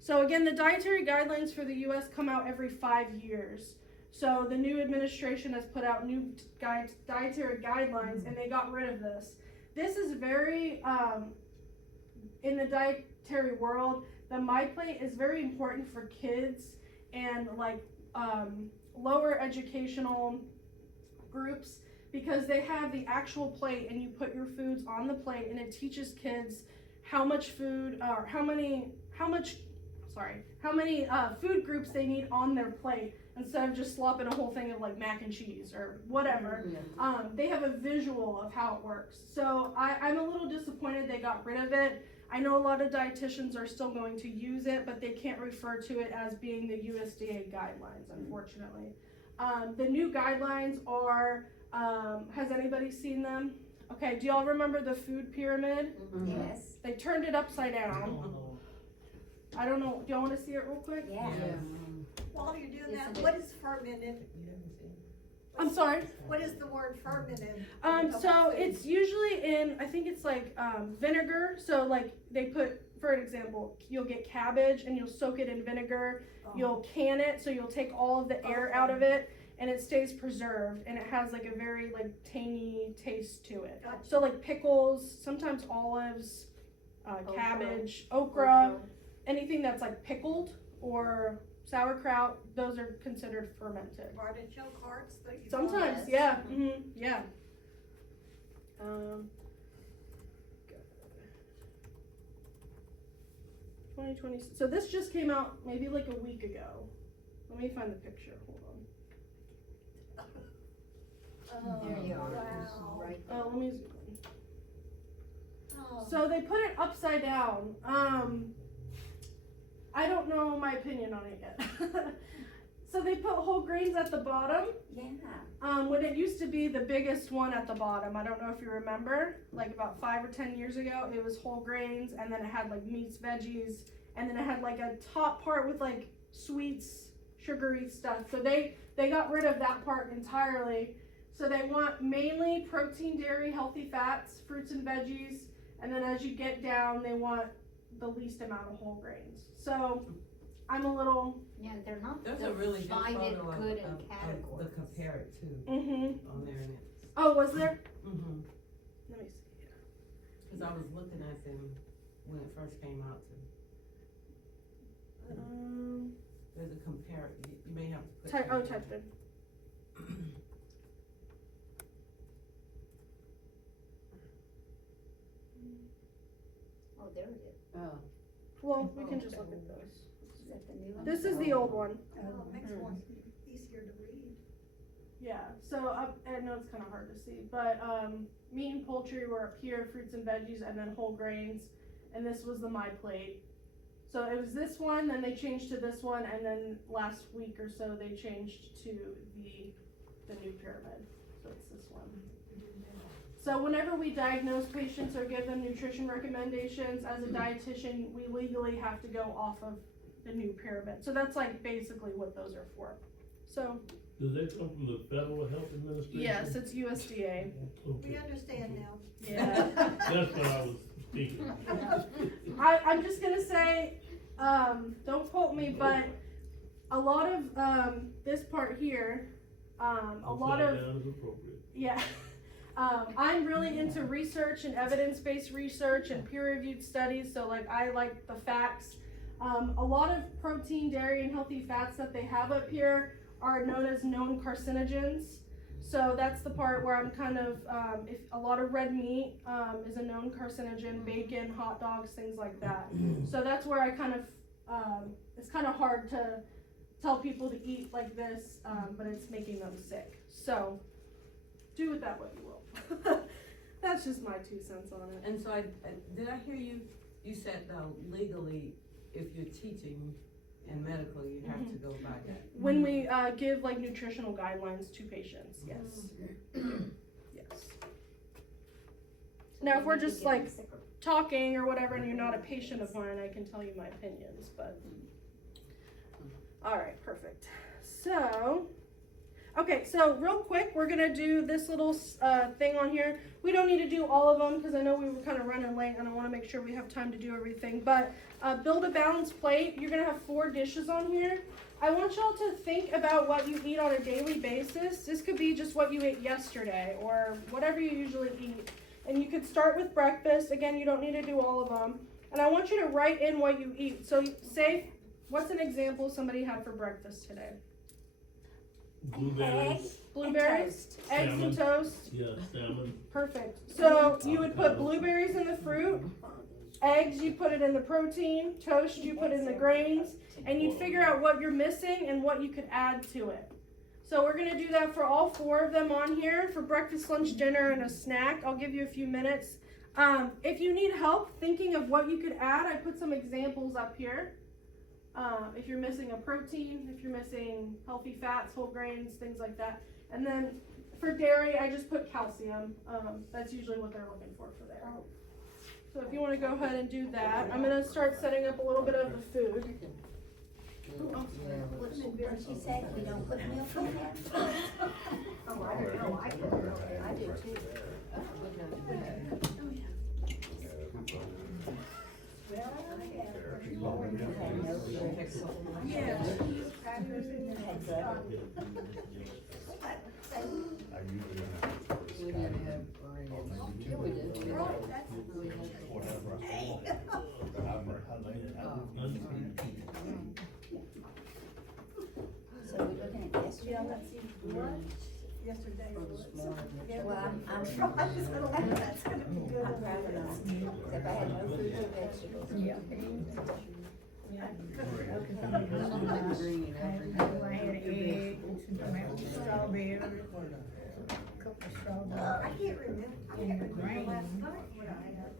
So again, the dietary guidelines for the U.S. come out every 5 years. So the new administration has put out new dietary guidelines, and they got rid of this. This is very in the dietary world. The My Plate is very important for kids and like lower educational groups, because they have the actual plate and you put your foods on the plate, and it teaches kids how much food or how many food groups they need on their plate, instead of just slopping a whole thing of like mac and cheese or whatever. They have a visual of how it works. So I'm a little disappointed they got rid of it. I know a lot of dietitians are still going to use it, but they can't refer to it as being the USDA guidelines, unfortunately. The new guidelines are, has anybody seen them? Okay, do y'all remember the food pyramid? Yes. They turned it upside down. I don't know, do y'all wanna see it real quick? Yeah. While you're doing that, what is fermented? I'm sorry? What is the word fermented? So it's usually in, I think it's like vinegar. So like they put, for an example, you'll get cabbage and you'll soak it in vinegar. You'll can it, so you'll take all of the air out of it, and it stays preserved, and it has like a very like tangy taste to it. Gotcha. So like pickles, sometimes olives, cabbage, okra, anything that's like pickled or sauerkraut, those are considered fermented. Artichoke hearts that you. Sometimes, Yes. yeah, yeah. 2020. So this just came out maybe like a week ago. Let me find the picture. Hold on. There you are. Wow. Right. Oh, let me zoom in. Oh. So they put it upside down. I don't know my opinion on it yet. So they put whole grains at the bottom. Yeah. When it used to be the biggest one at the bottom. I don't know if you remember, like about 5 or 10 years ago, it was whole grains, and then it had like meats, veggies, and then it had like a top part with like sweets, sugary stuff. So they got rid of that part entirely. So they want mainly protein, dairy, healthy fats, fruits and veggies, and then as you get down, they want the least amount of whole grains. So I'm a little, Yeah, they're not There's a really good divided photo good of in the categories. compare it too on there. oh, was there? Let me see. Cause I was looking at them when it first came out too. There's a compare, you may have to put. Type in. This is the old one. Oh, it makes one easier to read. Yeah, so I know it's kind of hard to see, but meat and poultry were up here, fruits and veggies, and then whole grains, and this was the My Plate. So it was this one, then they changed to this one, and then last week or so they changed to the new pyramid. So it's this one. So whenever we diagnose patients or give them nutrition recommendations, as a dietitian, we legally have to go off of the new pyramid. So that's like basically what those are for. So Do they come from the Federal Health Administration? yes, it's USDA. We Okay, understand now. Yeah. that's what I was speaking. I'm just gonna say, don't quote me, but a lot of this part here, a lot Upside of down is appropriate. yeah. I'm really into research and evidence-based research and peer-reviewed studies, so like I like the facts. A lot of protein, dairy, and healthy fats that they have up here are known as known carcinogens. So that's the part where I'm kind of, if a lot of red meat is a known carcinogen, bacon, hot dogs, things like that. So that's where I kind of, it's kind of hard to tell people to eat like this, but it's making them sick. So do with that what you will. That's just my 2 cents on it. And so did I hear you said legally, if you're teaching and medical, you have to go by that? When we give like nutritional guidelines to patients, yes. Yes. Now, if we're just like talking or whatever and you're not a patient of mine, I can tell you my opinions, but. All right, perfect. So, okay, so real quick, we're gonna do this little thing on here. We don't need to do all of them because I know we were kind of running late and I wanna make sure we have time to do everything, but build a balanced plate. You're gonna have 4 dishes on here. I want y'all to think about what you eat on a daily basis. This could be just what you ate yesterday or whatever you usually eat. And you could start with breakfast. Again, you don't need to do all of them. And I want you to write in what you eat. So say, what's an example somebody had for breakfast today? Blueberries, Blueberries, eggs and toast. yeah, salmon. Perfect. So you would put blueberries in the fruit, eggs, you put it in the protein, toast, you put in the grains, and you'd figure out what you're missing and what you could add to it. So we're gonna do that for all 4 of them on here for breakfast, lunch, dinner, and a snack. I'll give you a few minutes. If you need help thinking of what you could add, I put some examples up here. If you're missing a protein, if you're missing healthy fats, whole grains, things like that. And then for dairy, I just put calcium. That's usually what they're looking for there. So if you want to go ahead and do that, I'm going to start setting up a little bit of the food. She said we don't put milk in there. Oh, I don't know, I do too. So we're looking at yesterday. Yesterday was. Well, I'm proud. That's gonna be good. I'm proud of us. If I had no fruits or vegetables. Yeah. I had eggs, strawberry, couple of strawberries. I can't remember last night what I had.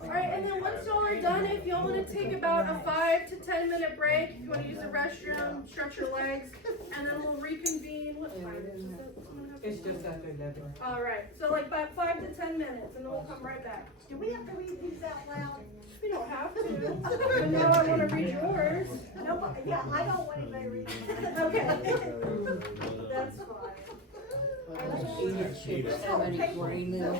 Alright, and then once y'all are done, if y'all want to take about a 5 to 10 minute break, if you want to use the restroom, stretch your legs, and then we'll reconvene. What time is it? It's just after 11. Alright, so like about 5 to 10 minutes, and then we'll come right back. Do we have to read these out loud? We don't have to, but now I want to read yours. No, but- yeah, I don't want anybody reading. Okay. That's fine. Salmon, green milk.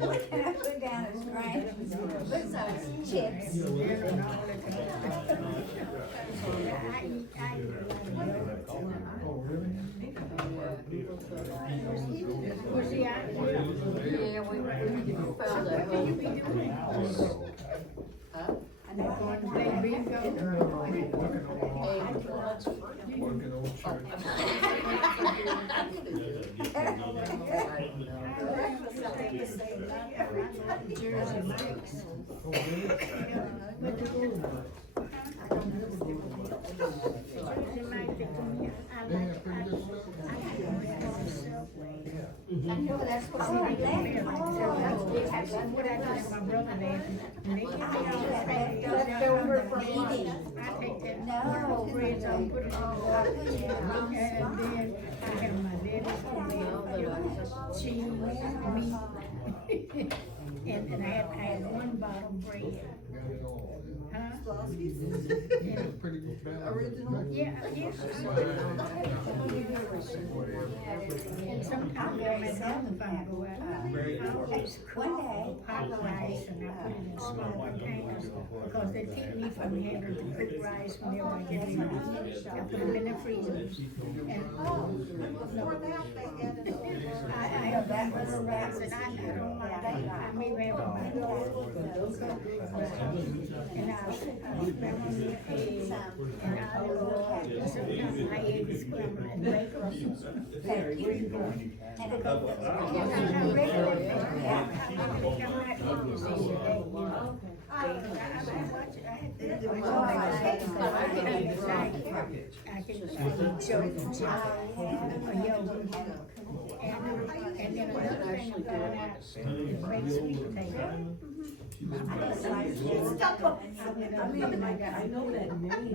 What can I put down as grains? Put some chips. Where's the eye? Yeah, we found that. Huh? And they're going to They bingo. breakfast, I think, is the same thing. Jersey Mike's. Jersey Mike's, they come here. I like Subway. I know that's what I'm What I like. like my brother there, and they give me all that Leftover from I eating. take that No. bread and put it in the water. And then I have my lettuce, cheese, meat. And I had one bottle bread. Huh? Original? Yeah, yes. And sometimes when my daughter if I go out, I always cook hot rice and I put it in small containers because they keep me from having to cook rice whenever I get ready. I put them in the freezer. And I have that was wraps and I don't mind. I may have a and I remember the eggs and I sometimes my eggs scrambled and bake them. And a I'm regular. I can joke a yogurt. And then another thing about that is baked sweet potato. I know that name.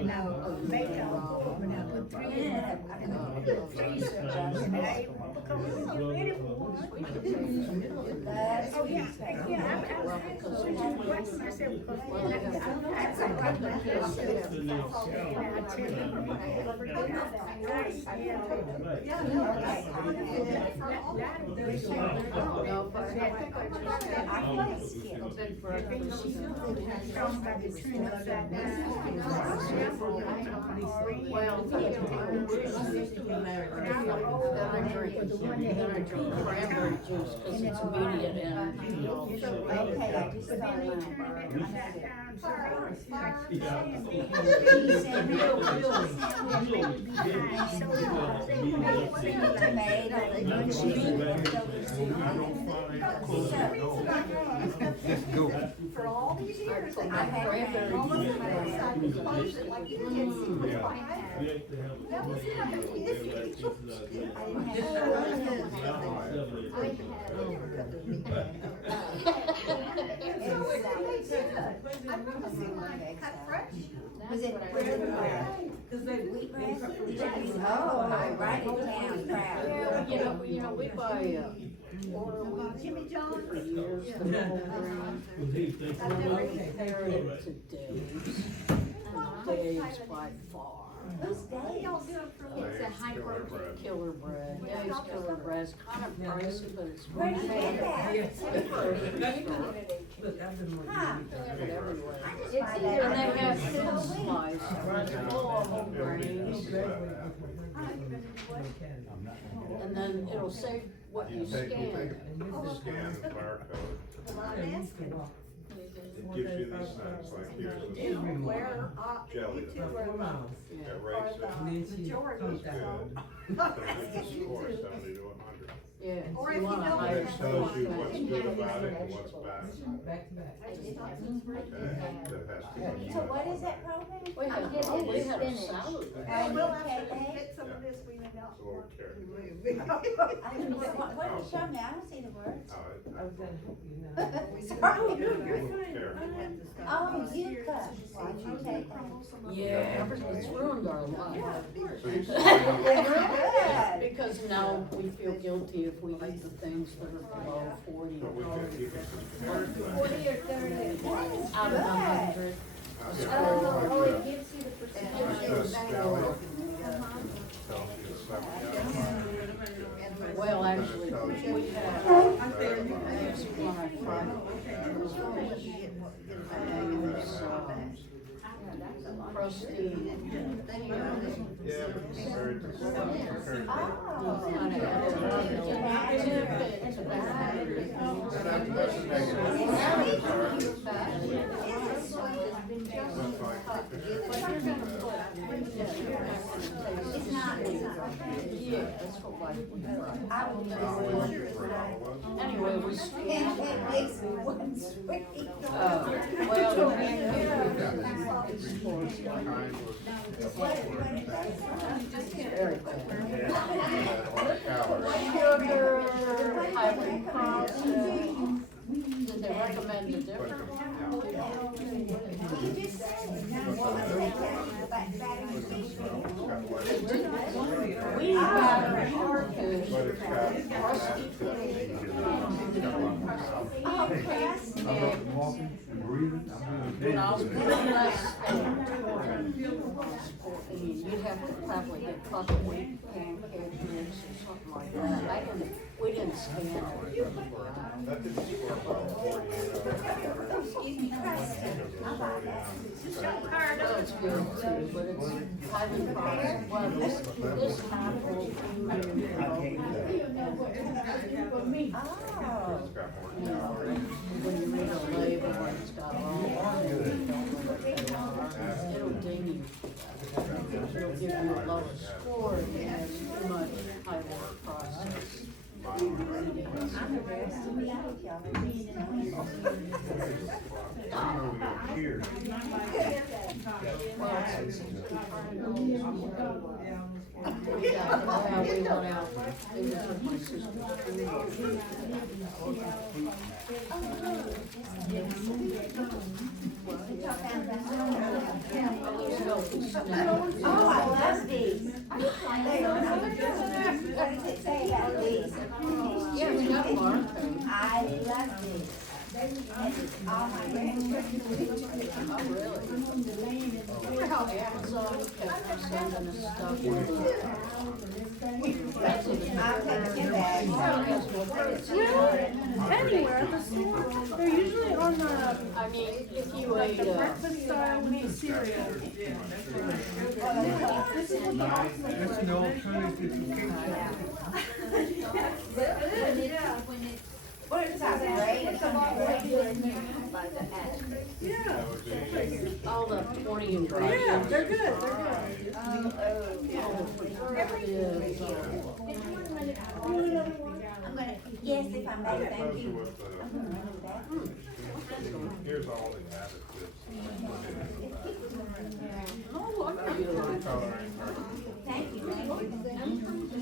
And I make them, when I put 3 in the freezer, and I because when you get ready for one. Oh, yeah, I'm switching questions myself because that's a lot of myself. And I tell you, Cranberry juice, cause it's immediate and, you know. For all these years, I had cranberry juice. Was it Cause they, wheatgrass? Oh, right in town, crowd. You know, we buy, oil wheat Jimmy John. for years, the whole grain. And I compared it to Dave's. Dave's by far. Who's Dave? It's a high protein killer bread. Dave's killer bread's kind of pricey, but it's Where do you get that? look, I've been Huh. working. They have it everywhere. It's either- And they have thin slice, right, full of whole grains. And then it'll say what you Scan scan. the barcode, it gives you these things like here's this jelly that rates it, And then she comes good, out. but it gives you score 70 to 100. Yeah, if Or you if you want a don't higher And it tells you score. what's good about it and what's bad, Back to back. okay? That has to be. So what is that program? We had a salad. We'll have to get some of this, we may not It's a little want. carrot. I don't know, what is show me? I don't see the words. Oh, I was gonna help you now. Sorry. carrot. Oh, you cut. Why'd you take that? Yeah, it's ruined our life. So you see, Good. Because now we feel guilty if we eat the things that are below 40 but we can, you can compare it. 40 or 30. out of 100. Oh, it gives you the It's just jelly. Tells you it's 70. Well, actually, we have, I use when I fry I use, crusty, Yeah, but compared to compared to. It's not Yeah, that's what life was like. I will do Anyway, we it. spent, And it makes me one sweet. well, the pancake it's sports like very bad. Sugar, highway crossing. Did they recommend a different one? We had a hardfish, rusty when I was putting less you'd have to probably get buckwheat pancake mix or something like that. We didn't stand it. That didn't score about 48 Well, it's good too, but it's highly processed. Well, this apple, when you read a label and it's got all on it, you don't know what they are. It'll ding you. It'll give you a lower score if it has too much highly processed ingredients. We went out, it was with my sister's Oh, I love these. What does it say about these? Yeah, we got barcode. I love these. All my grandchildren. Oh, really? Remember how Amazon kept sending us stuff? I'll take two bags. Anywhere at the store. They're usually on the I mean, if you like ate, the breakfast style with the cereal. This is what the That's an alternative to What is that, right? all the 20 ingredients. Yeah, they're good, they're good. I'm gonna, yes, if I may, thank you. Here's all the additives. Oh, I know you like that. Thank you, thank you.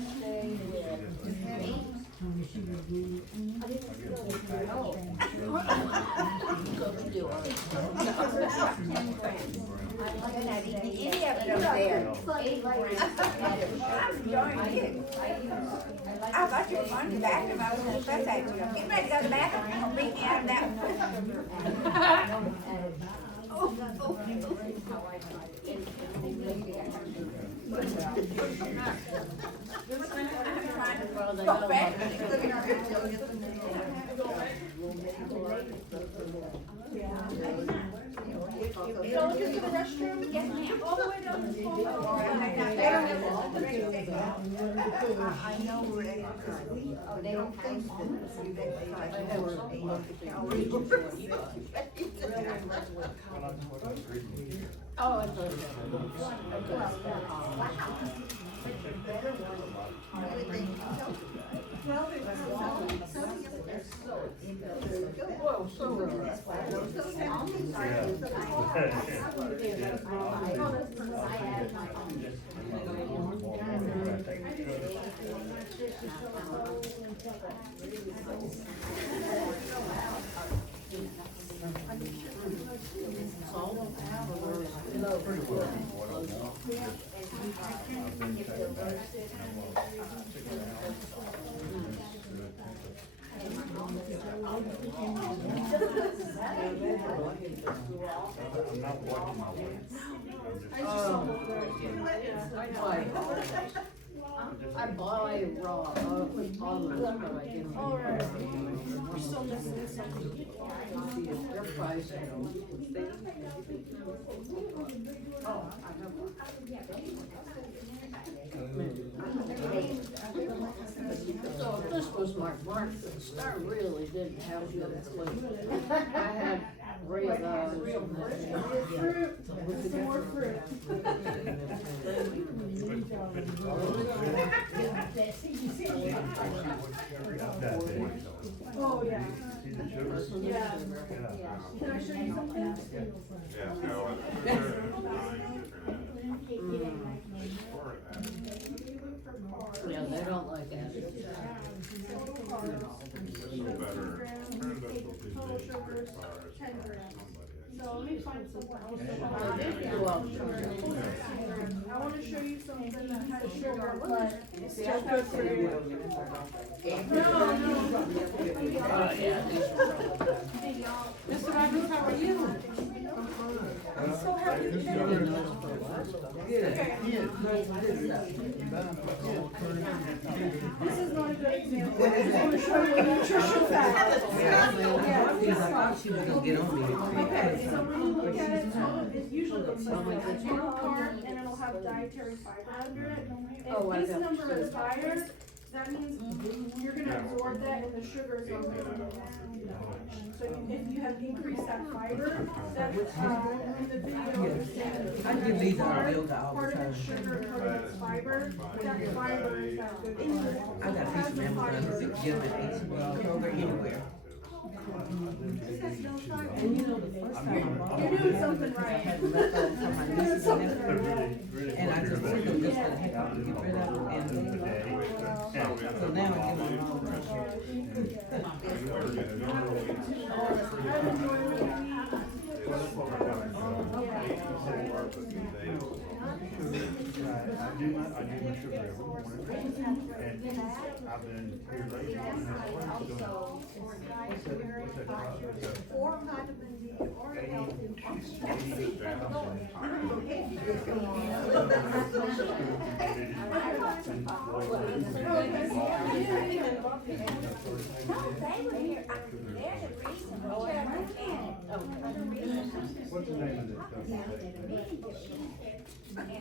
Any of it over there. I'm enjoying it. I thought you were going to the bathroom, I was in the first act, get ready to go to the bathroom, you're gonna beat me out of that one. Well, they Go know back. Don't get to the restroom? Yes, ma'am. All the way down this hall. I know where they are. Oh, they don't taste Oh, I thought Whoa, so I'm not watching my weight. I buy raw almonds, but I didn't. All right. We're still missing something. They're pricey. So if this was my breakfast, I really didn't have good sleep. I had Real those. Fruit, some more fruit. Oh, yeah. Yeah. Can I show you something? Yeah, so, there are 9 different for that. Yeah, they don't like acid. It's better. Total sugars, 10 grams. So let me find somewhere else. I want to show you something that has sugar, but it's still good for you. No. Mr. Rogers, how are you? I'm so happy today. This is not a good example. I just want to show you a nutritional fact. She was gonna get on me. Okay, so when you look at it, it usually looks like this. It's one carb and it'll have dietary fiber under it. If this number is higher, that means you're gonna absorb that and the sugars are gonna go down. So if you have increased that fiber, that, in the video, you're saying I give these out of yoga all part the of time. it's sugar, part of it's fiber, that fiber is not good for you. I got a piece of Amazon that give it HB Kroger anywhere. And you know, the first time I bought You're it, doing something right. I had leftovers from my nieces and nephews. And I just took them just for the heck of it, get rid of them, and so now I give them all the I do my sugar every morning, and I've been here lately, and what's that product? Or vitamin D or No, they were here, they're the reason we have the can. What's the name of this stuff?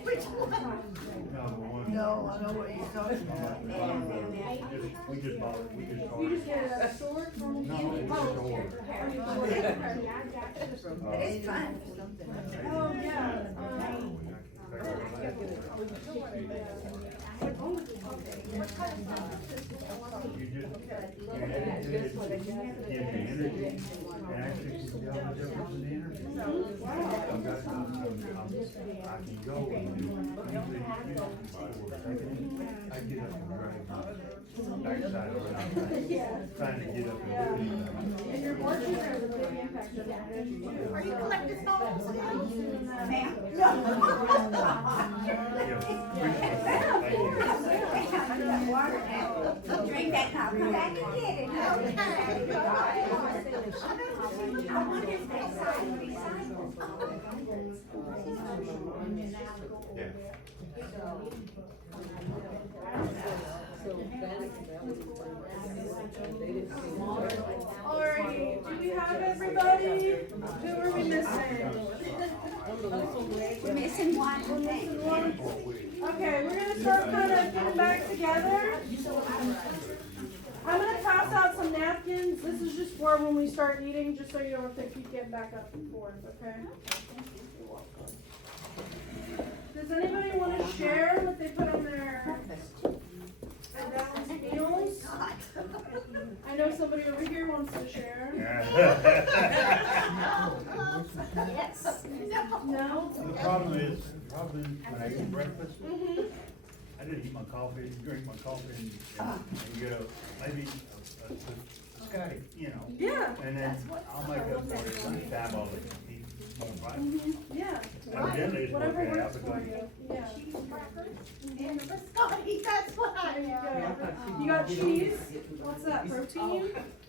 Which one? No, the one. No, I know what you're talking about. We just bought it, we just You ordered just it. get it at a store from No, it's just ordered. It's fun. Oh, yeah. You just, gives you energy, and actually can tell the difference in the energy. I've got some, I can go and usually, I get up and drive my backside over and trying to get up and do anything. And your blood sugar has a big impact on that. Are you collecting balls now? Ma'am? Drink that now, come back and get it. I wonder if they sign recycles. Yeah. Alrighty, do we have everybody? Who are we missing? We're missing one. We're missing one. Okay, we're gonna start kind of getting back together. I'm gonna pass out some napkins. This is just for when we start eating, just so you don't have to keep getting back up and forth, okay? You're welcome. Does anybody want to share what they put on their balanced meals? I know somebody over here wants to share. Yes. No? The problem is when I eat breakfast, I just eat my coffee, drink my coffee, and get maybe a Scotty, you know. Yeah. And then I'll make up for it lunchtime, I'll eat more right. Yeah. Evidently it's Whatever working out works for because you. Yeah. And the biscotti, that's what I There you have. go. You got cheese? What's that, protein?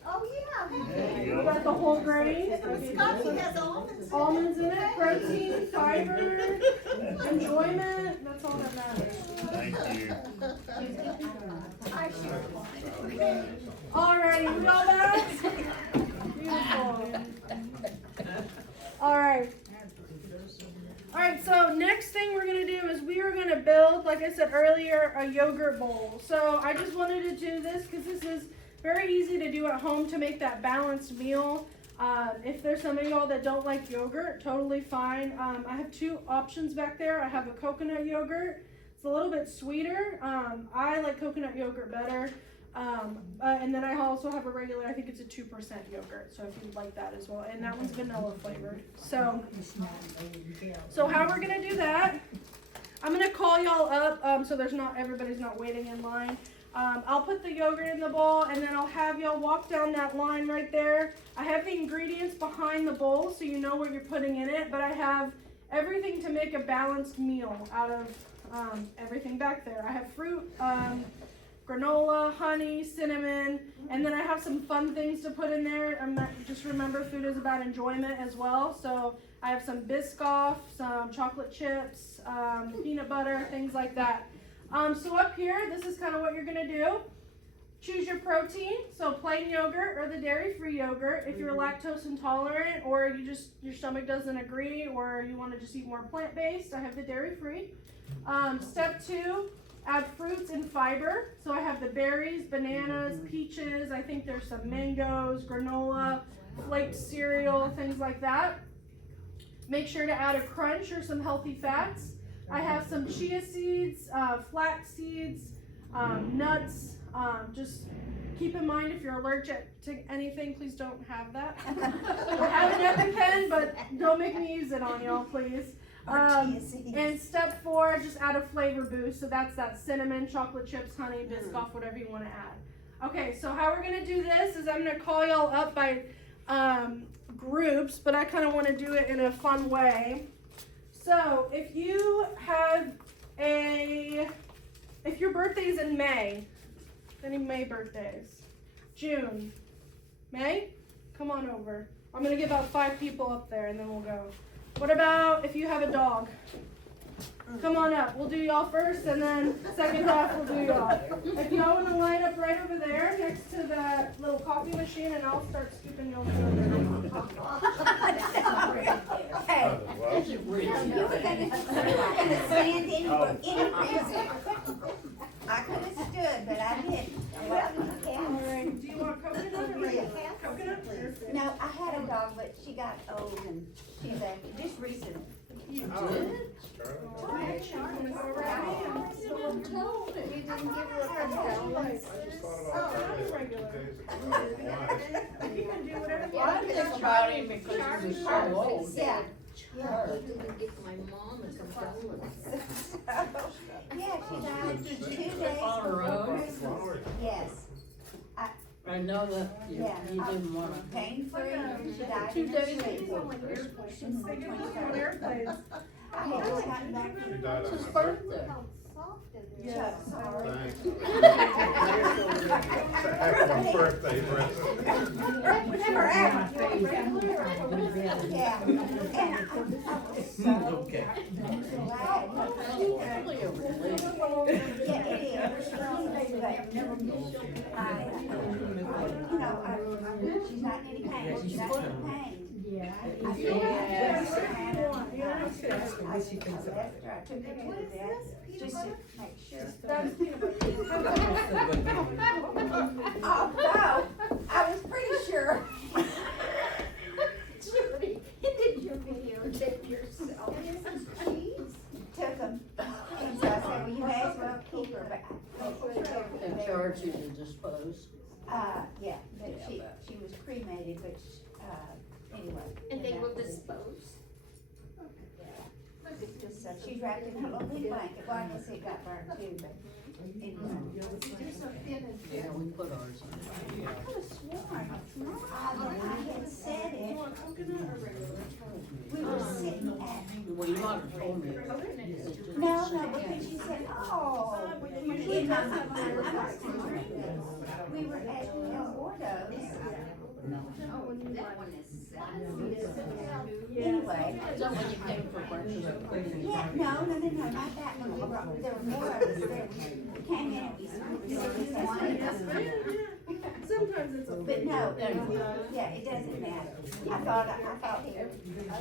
Oh, yeah. there you You go. got the whole grain? And the biscotti has almonds. Almonds in it, protein, fiber, enjoyment, that's all that matters. Thank you. Alrighty, we all back? Beautiful. Alright. Alright, so next thing we're gonna do is we are gonna build, like I said earlier, a yogurt bowl. So I just wanted to do this because this is very easy to do at home to make that balanced meal. If there's some of y'all that don't like yogurt, totally fine. I have two options back there. I have a coconut yogurt. It's a little bit sweeter. I like coconut yogurt better. And then I also have a regular, I think it's a 2% yogurt. So if you'd like that as well. And that one's vanilla flavored. So how we're gonna do that, I'm gonna call y'all up so everybody's not waiting in line. I'll put the yogurt in the bowl and then I'll have y'all walk down that line right there. I have the ingredients behind the bowl so you know what you're putting in it, but I have everything to make a balanced meal out of everything back there. I have fruit, granola, honey, cinnamon, and then I have some fun things to put in there. Just remember, food is about enjoyment as well. So I have some Biscoff, some chocolate chips, peanut butter, things like that. So up here, this is kind of what you're gonna do. Choose your protein, so plain yogurt or the dairy-free yogurt. If you're lactose intolerant or your stomach doesn't agree or you wanna just eat more plant-based, I have the dairy-free. Step 2, add fruits and fiber. So I have the berries, bananas, peaches, I think there's some mangoes, granola, flaked cereal, things like that. Make sure to add a crunch or some healthy fats. I have some chia seeds, flax seeds, nuts. Just keep in mind if you're allergic to anything, please don't have that. I have an EpiPen, but don't make me use it on y'all, please. And step 4, just add a flavor boost. So that's that cinnamon, chocolate chips, honey, Biscoff, whatever you want to add. Okay, so how we're going to do this is I'm going to call y'all up by groups, but I kind of want to do it in a fun way. So if you have if your birthday's in May, any May birthdays? June? May? Come on over. I'm going to get about 5 people up there and then we'll go. What about if you have a dog? Come on up. We'll do y'all first and then second half we'll do y'all. If y'all want to line up right over there next to that little coffee machine and I'll start scooping y'all together. Hey, you were gonna stand anywhere. I could have stood, but I didn't. Alright, do you want coconut or regular? Coconut? No, I had a dog, but she got old and she's just recently. You did? Alright, You want to go around and You didn't give her a I just thought about that. regular. Days You can do whatever you I want. think about him because he was so old. Yeah. Yeah, he didn't give my mom a condolence. Yeah, she died 2 days On her before own? Christmas. Yes. I know that you didn't wanna. Pain-free. She died 2 in her days sleep. before She's thinking on airplanes. I had just gotten back She from died on It's his my birthday. birthday. Yes. sorry. Happy birthday, Brenda. Never happened. Yeah. And I was so Okay. glad. Really a relief. Yeah, it is. But she's not in any pain. She's not in pain. Yeah. I feel I took her to the vet just to make sure. That's peanut butter. Oh, no, I was pretty sure. Judy, did you videotape yourself? Took them. And so I said, well, you may as well keep her, but And charge you to dispose. yeah, but she was cremated, but, anyway. And they will dispose? So she's wrapped in a little big blanket. Well, I guess it got burned too, but anyway. Yeah, we put ours on. I could have sworn, I had said it. We were sitting at, Well, you might have told me. no, because she said, oh, we were at El Gordo's. Oh, that one is Anyway. Is that when you came for breakfast? Yeah, no, not that one. There were more of us there. We came in and we Sometimes it's a but no, yeah, it doesn't matter. I thought you, I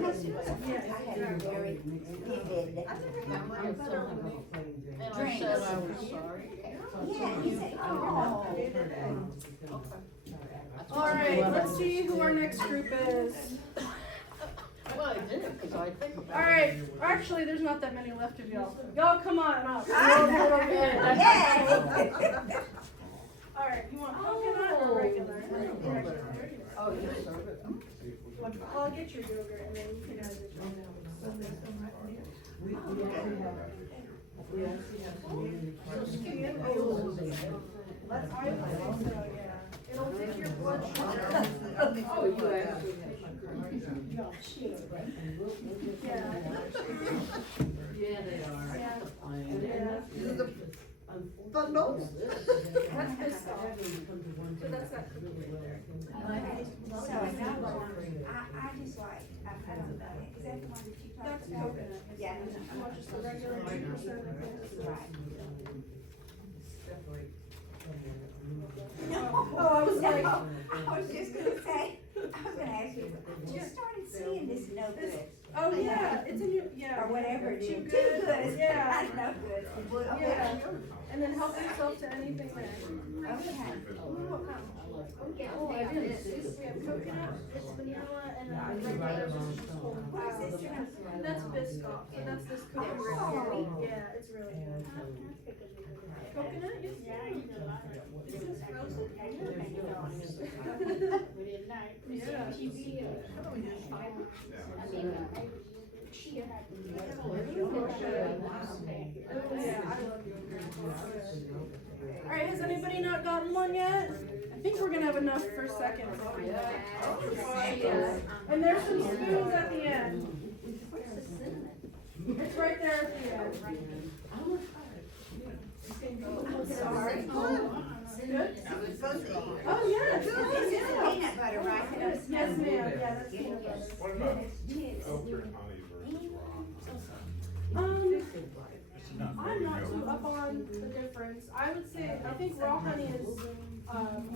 must have, I had a very vivid. And I said I was sorry. Yeah, you said, oh. Okay. That's Alright, let's see who our next group is. Well, I did, cause I think about it. Alright, actually, there's not that many left of y'all. Y'all come on up. Yay! Alright, you want coconut or regular? Oh, you serve it. I'll get your yogurt and then you can add it. We actually have community partners. I would say so, yeah. It'll take your blood sugar. Oh, you actually have. Yeah. Yeah, they are. Yeah. Yeah. Bundles? That's this stuff. So that's that cookie right there. So now, I just like, I don't know, is that the one that you talked That's about? coconut. Yeah. You want just a regular 2% of this? Right. Oh, I was like, No, I was just gonna say, I was gonna ask you, I just started seeing this no good, oh yeah, it's in your, yeah. or whatever it is. Too Too good. good. Yeah. No good. Yeah. And then help yourself to anything there. Okay. Ooh, what kind? Oh, I didn't see We have coconut, it's vanilla, and then What is this? that's Biscoff, so that's this cookie right here. Yeah, it's really good. Coconut, yes? This is frozen. Yeah. Alright, has anybody not gotten one yet? I think we're gonna have enough for seconds. And there's some spoons at the end. It's right there at the end. Sorry. Good? Oh, yes. This is peanut butter, right? Yes, ma'am. Yeah, that's peanut butter. What about filtered honey versus raw? I'm not too up on the difference. I would say, I think raw honey is,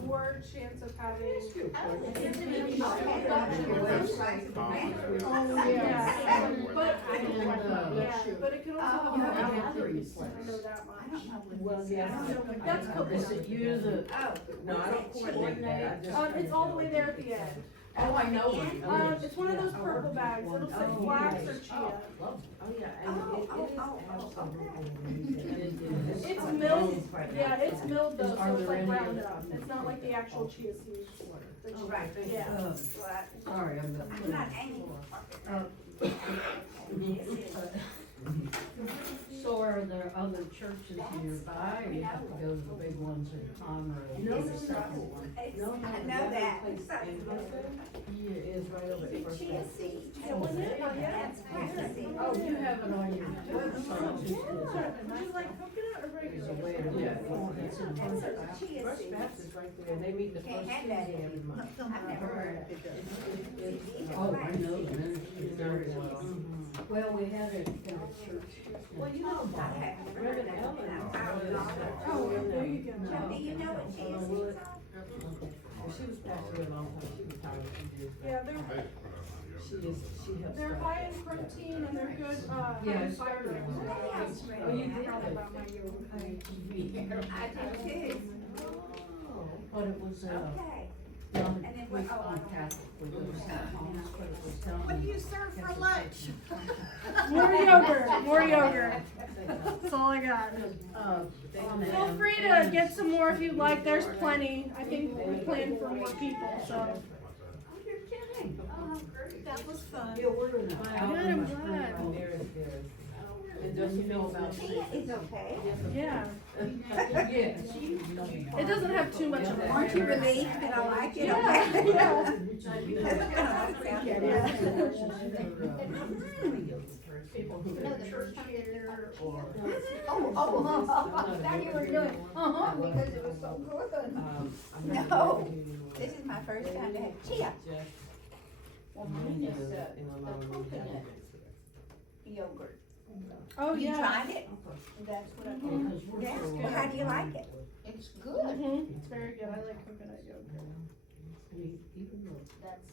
more chance of having. Yeah, but, yeah, but it could also have calories. I know that much. Well, yeah. That's coconut. Is it you that, no, I don't coordinate that, I just. It's all the way there at the end. Oh, I know one. It's one of those purple bags. It'll say flax or chia. Oh, yeah, and it is absolutely. It's milled, yeah, it's milled though, so it's like ground up. It's not like the actual chia seeds. Right. Yeah. Sorry, I'm not. I'm not angry. So are there other churches nearby, or you have to go to the big ones in Conroe? No, the second one? I know that. Yeah, it's right over there. Chia seeds. That's Oh, you have it on your website. Would you like coconut or regular? Yeah. It's in And so First the Baptist. chia First seeds. Baptist right there, they meet the Can't first have that Tuesday every month. I've never heard of it. Oh, I know the ministry very well. Well, we had it in a church. Well, you know I about it. haven't heard Reverend of Ellen. that. Oh, there you go. Do you know what chia seeds are? She was pastor a long time, she retired, she did. Yeah, they're, She is, she helps. they're high in protein and they're good, high in Yes. fiber. Oh, you did? About my yogurt. I do too. But it was, Okay. young, And then we what- oh, on Catholic, we go to St. Thomas, but it was telling What do me. you serve for lunch? More yogurt, more yogurt. That's all I got. Feel free to get some more if you'd like, there's plenty. I think we plan for more people, so. Oh, you're kidding. Oh, great. That was fun. Yeah, we're in the. I'm glad. Very good. And don't you know about? Chia is okay. Yeah, Yes. it doesn't have too much of it. Aren't you relieved that I like it? Yeah, Okay. yeah. People who No, go the to first church time that they're. here or. I thought you were doing, because it was so good. No. This is my first time to have chia Well, mine is, the coconut yogurt. Oh, You yeah. tried it? That's what I did. because we're Yeah. so. Well, how do you like it? It's good. It's very good. I like coconut yogurt. Even though. That's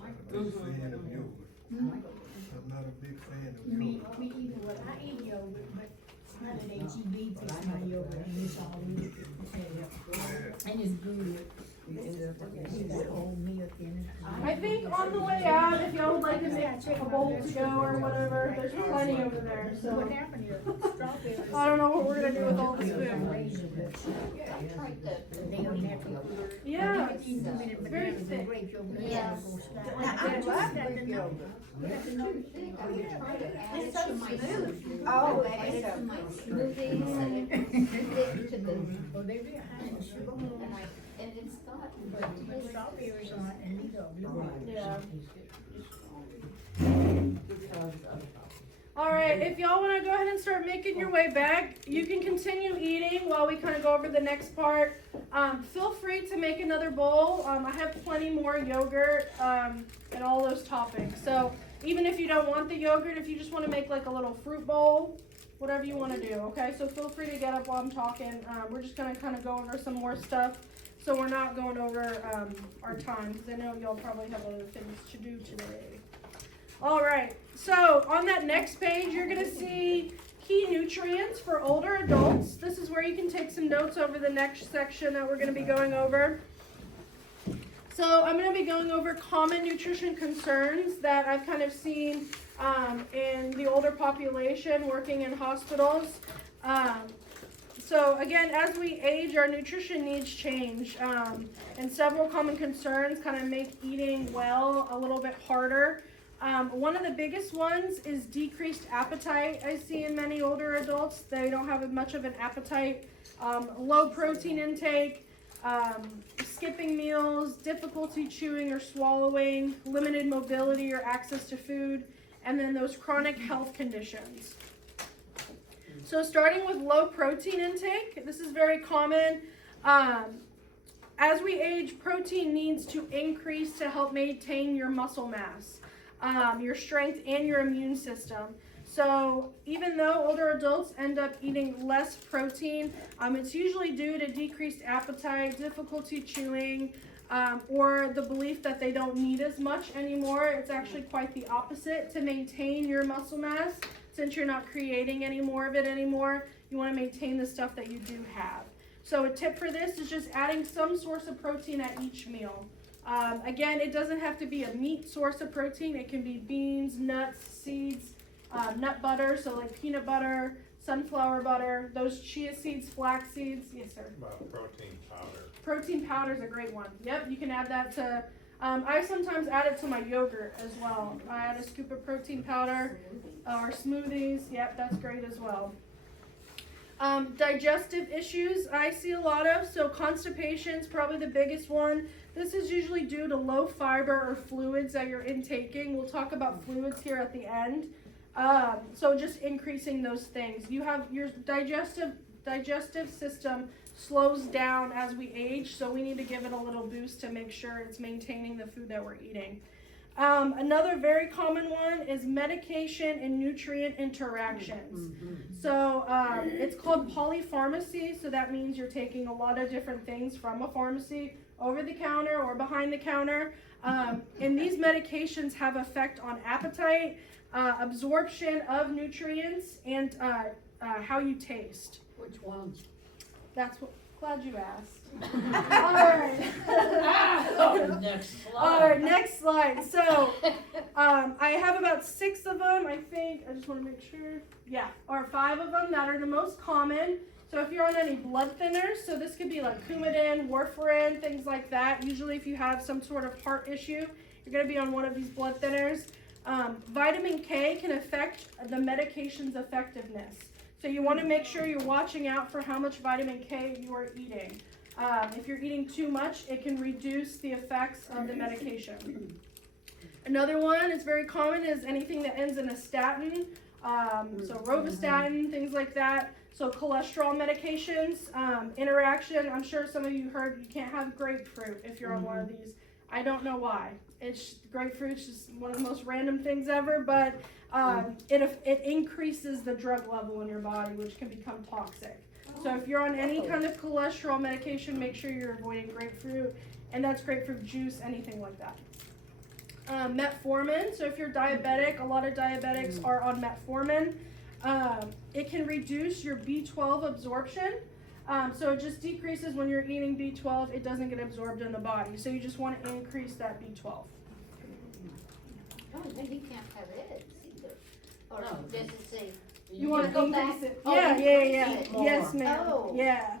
my. Big fan of yogurt. I'm not a big fan of Me yogurt. either, well, I eat yogurt, but not at HEB, fix my yogurt, and it's all in it. And it's good. You ended up with Use the old milk in it. I think on the way out, if y'all would like to make a bowl to go or whatever, there's plenty over there, So what so. happened is strawberries. I don't know what we're gonna do with all this food. They'll never. Yeah, Eat them in it, but very then the thick. grapes over there Yes. will go stop. Now, I love Greek yogurt. It's so smooth. Oh, that is so My good. smoothies and it's thick to the, Well, they be high in sugar, and it's got, but the strawberries on it and these are blue. Yeah. Alright, if y'all wanna go ahead and start making your way back, you can continue eating while we kinda go over the next part. Feel free to make another bowl. I have plenty more yogurt, and all those toppings. So even if you don't want the yogurt, if you just wanna make like a little fruit bowl, whatever you wanna do, okay? So feel free to get up while I'm talking. We're just gonna kinda go over some more stuff. So we're not going over, our time, because I know y'all probably have other things to do today. Alright, so on that next page, you're gonna see key nutrients for older adults. This is where you can take some notes over the next section that we're gonna be going over. So I'm gonna be going over common nutrition concerns that I've kind of seen in the older population working in hospitals. So again, as we age, our nutrition needs change, and several common concerns kind of make eating well a little bit harder. One of the biggest ones is decreased appetite. I see in many older adults, they don't have much of an appetite, low protein intake, skipping meals, difficulty chewing or swallowing, limited mobility or access to food, and then those chronic health conditions. So starting with low protein intake, this is very common. As we age, protein needs to increase to help maintain your muscle mass, your strength, and your immune system. So even though older adults end up eating less protein, it's usually due to decreased appetite, difficulty chewing, or the belief that they don't need as much anymore. It's actually quite the opposite. To maintain your muscle mass, since you're not creating any more of it anymore, you want to maintain the stuff that you do have. So a tip for this is just adding some source of protein at each meal. Again, it doesn't have to be a meat source of protein. It can be beans, nuts, seeds, nut butter, so like peanut butter, sunflower butter, those chia seeds, flax seeds. Yes, sir. About protein powder. Protein powder is a great one. Yep, you can add that to, I sometimes add it to my yogurt as well. I add a scoop of protein powder or smoothies. Yep, that's great as well. Digestive issues I see a lot of. So constipation is probably the biggest one. This is usually due to low fiber or fluids that you're intaking. We'll talk about fluids here at the end. So just increasing those things. You have your digestive system slows down as we age, so we need to give it a little boost to make sure it's maintaining the food that we're eating. Another very common one is medication and nutrient interactions. So it's called polypharmacy, so that means you're taking a lot of different things from a pharmacy over the counter or behind the counter. And these medications have effect on appetite, absorption of nutrients, and how you taste. Which ones? That's what, glad you asked. Alright. Oh, next slide. Alright, next slide. So, I have about 6 of them, I think. I just want to make sure. Yeah, or 5 of them that are the most common. So if you're on any blood thinners, so this could be like Coumadin, warfarin, things like that. Usually if you have some sort of heart issue, you're going to be on one of these blood thinners. Vitamin K can affect the medication's effectiveness. So you want to make sure you're watching out for how much vitamin K you are eating. If you're eating too much, it can reduce the effects of the medication. Another one is very common is anything that ends in a statin, so rovastatin, things like that. So cholesterol medications, interaction. I'm sure some of you heard you can't have grapefruit if you're on one of these. I don't know why. Grapefruit's just one of the most random things ever, but it increases the drug level in your body, which can become toxic. So if you're on any kind of cholesterol medication, make sure you're avoiding grapefruit, and that's grapefruit juice, anything like that. Metformin, so if you're diabetic, a lot of diabetics are on metformin. It can reduce your B12 absorption. So it just decreases when you're eating B12, it doesn't get absorbed in the body. So you just want to increase that B12. Oh, then you can't have eggs either. Or No. does it say? You want to go increase back? it. Oh, Yeah. increase it more. Yes, ma'am. Oh. Yeah.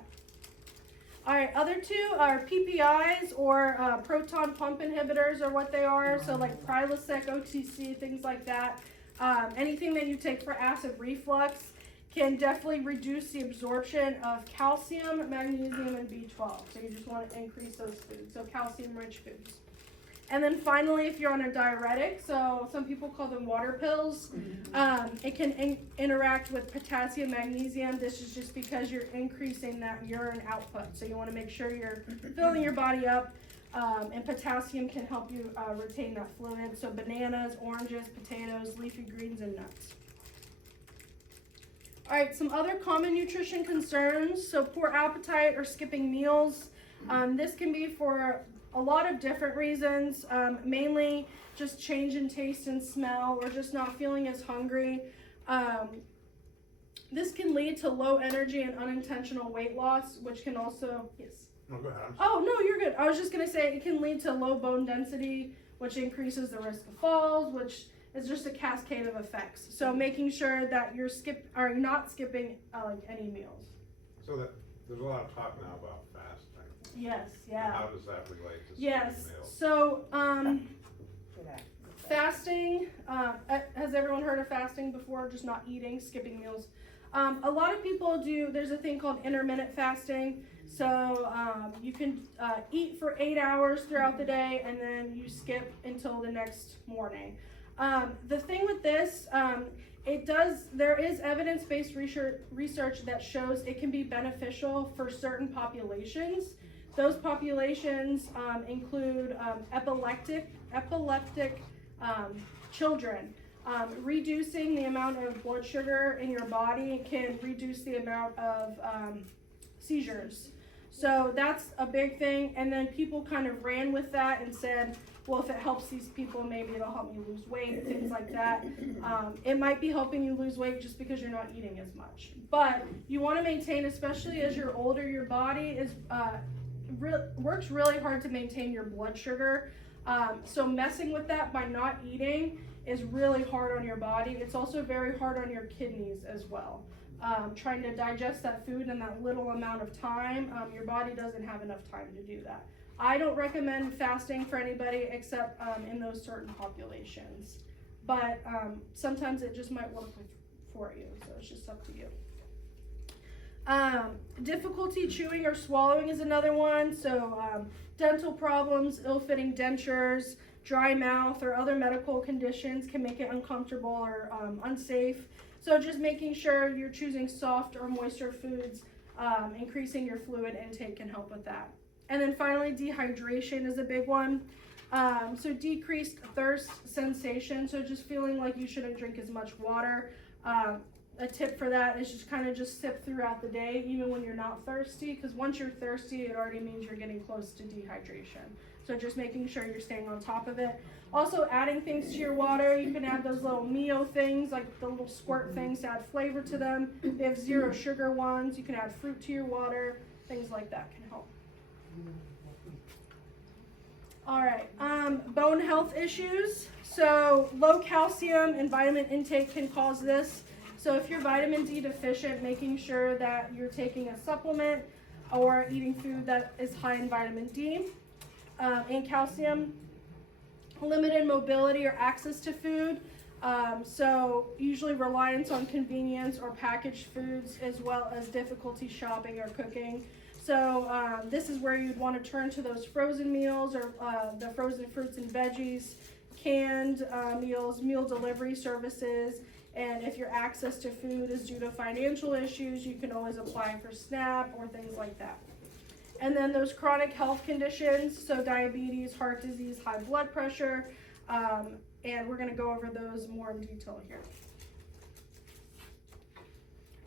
All right, other two are PPIs or proton pump inhibitors are what they are. So like Prilosec, OTC, things like that. Anything that you take for acid reflux can definitely reduce the absorption of calcium, magnesium, and B12. So you just want to increase those foods, so calcium-rich foods. And then finally, if you're on a diuretic, so some people call them water pills, it can interact with potassium, magnesium. This is just because you're increasing that urine output. So you want to make sure you're filling your body up, and potassium can help you retain that fluid. So bananas, oranges, potatoes, leafy greens, and nuts. All right, some other common nutrition concerns. So poor appetite or skipping meals. This can be for a lot of different reasons, mainly just change in taste and smell or just not feeling as hungry. This can lead to low energy and unintentional weight loss, which can also, yes. No, go ahead. Oh, no, you're good. I was just going to say it can lead to low bone density, which increases the risk of falls, which is just a cascade of effects. So making sure that you're not skipping like any meals. So that, there's a lot of talk now about fasting. Yes, yeah. How does that relate to Yes, skipping meals? so fasting, has everyone heard of fasting before? Just not eating, skipping meals. A lot of people do, there's a thing called intermittent fasting. So you can eat for 8 hours throughout the day and then you skip until the next morning. The thing with this, there is evidence-based research that shows it can be beneficial for certain populations. Those populations include epileptic children. Reducing the amount of blood sugar in your body can reduce the amount of seizures. So that's a big thing. And then people kind of ran with that and said, well, if it helps these people, maybe it'll help me lose weight, things like that. It might be helping you lose weight just because you're not eating as much. But you want to maintain, especially as you're older, your body is works really hard to maintain your blood sugar. So messing with that by not eating is really hard on your body. It's also very hard on your kidneys as well. Trying to digest that food in that little amount of time, your body doesn't have enough time to do that. I don't recommend fasting for anybody except in those certain populations. But sometimes it just might work for you, so it's just up to you. Difficulty chewing or swallowing is another one. So dental problems, ill-fitting dentures, dry mouth, or other medical conditions can make it uncomfortable or unsafe. So just making sure you're choosing soft or moister foods, increasing your fluid intake can help with that. And then finally, dehydration is a big one. So decreased thirst sensation, so just feeling like you shouldn't drink as much water. A tip for that is just sip throughout the day, even when you're not thirsty, because once you're thirsty, it already means you're getting close to dehydration. So just making sure you're staying on top of it. Also adding things to your water. You can add those little Mio things, like the little squirt things to add flavor to them. They have 0 sugar ones. You can add fruit to your water. Things like that can help. All right, bone health issues. So low calcium and vitamin intake can cause this. So if you're vitamin D deficient, making sure that you're taking a supplement or eating food that is high in vitamin D and calcium. Limited mobility or access to food. So usually reliance on convenience or packaged foods, as well as difficulty shopping or cooking. So this is where you'd want to turn to those frozen meals or the frozen fruits and veggies, canned meals, meal delivery services. And if your access to food is due to financial issues, you can always apply for SNAP or things like that. And then those chronic health conditions, so diabetes, heart disease, high blood pressure, and we're going to go over those more in detail here.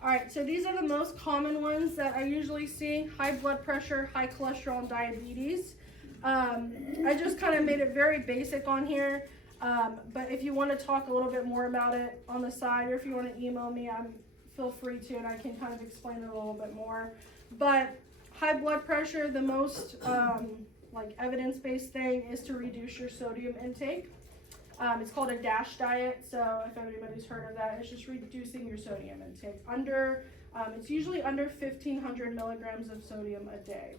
All right, so these are the most common ones that I usually see: high blood pressure, high cholesterol, and diabetes. I just kind of made it very basic on here, but if you want to talk a little bit more about it on the side, or if you want to email me, feel free to, and I can kind of explain it a little bit more. But high blood pressure, the most like evidence-based thing is to reduce your sodium intake. It's called a DASH diet, so if anybody's heard of that, it's just reducing your sodium intake. It's usually under 1,500 milligrams of sodium a day.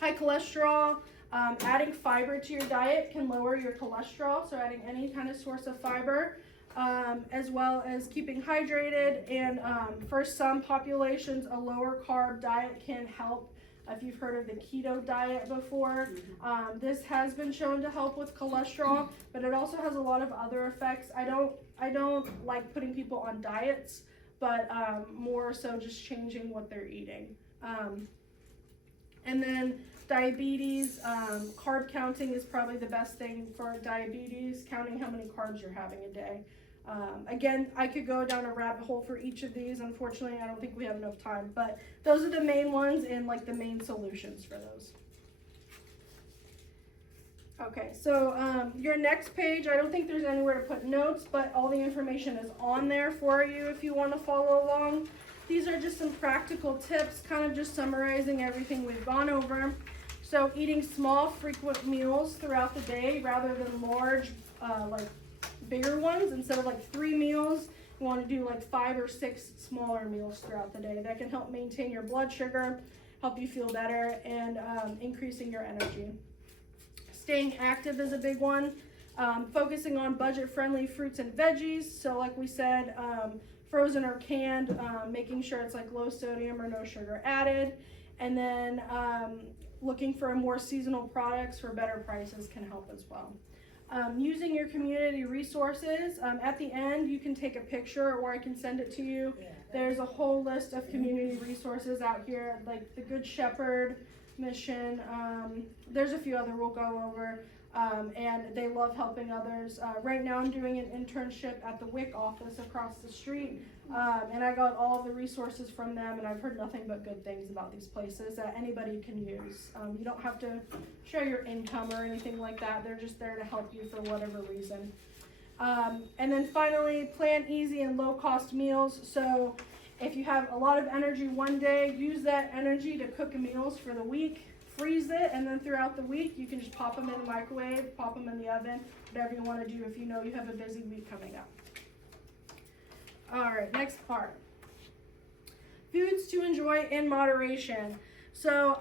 High cholesterol, adding fiber to your diet can lower your cholesterol, so adding any kind of source of fiber, as well as keeping hydrated, and for some populations, a lower carb diet can help. If you've heard of the keto diet before, this has been shown to help with cholesterol, but it also has a lot of other effects. I don't like putting people on diets, but more so just changing what they're eating. And then diabetes, carb counting is probably the best thing for diabetes, counting how many carbs you're having a day. Again, I could go down a rabbit hole for each of these. Unfortunately, I don't think we have enough time, but those are the main ones and like the main solutions for those. Okay, so your next page, I don't think there's anywhere to put notes, but all the information is on there for you if you want to follow along. These are just some practical tips, kind of just summarizing everything we've gone over. So eating small, frequent meals throughout the day rather than large, like bigger ones. Instead of like 3 meals, you want to do like 5 or 6 smaller meals throughout the day. That can help maintain your blood sugar, help you feel better, and increasing your energy. Staying active is a big one. Focusing on budget-friendly fruits and veggies. So like we said, frozen or canned, making sure it's like low sodium or no sugar added. And then looking for more seasonal products for better prices can help as well. Using your community resources. At the end, you can take a picture or I can send it to you. There's a whole list of community resources out here, like the Good Shepherd Mission. There's a few other we'll go over. And they love helping others. Right now I'm doing an internship at the WIC office across the street, and I got all the resources from them, and I've heard nothing but good things about these places that anybody can use. You don't have to share your income or anything like that. They're just there to help you for whatever reason. And then finally, plan easy and low-cost meals. So if you have a lot of energy one day, use that energy to cook meals for the week. Freeze it, and then throughout the week you can just pop them in the microwave, pop them in the oven, whatever you want to do if you know you have a busy week coming up. Alright, next part. Foods to enjoy in moderation. So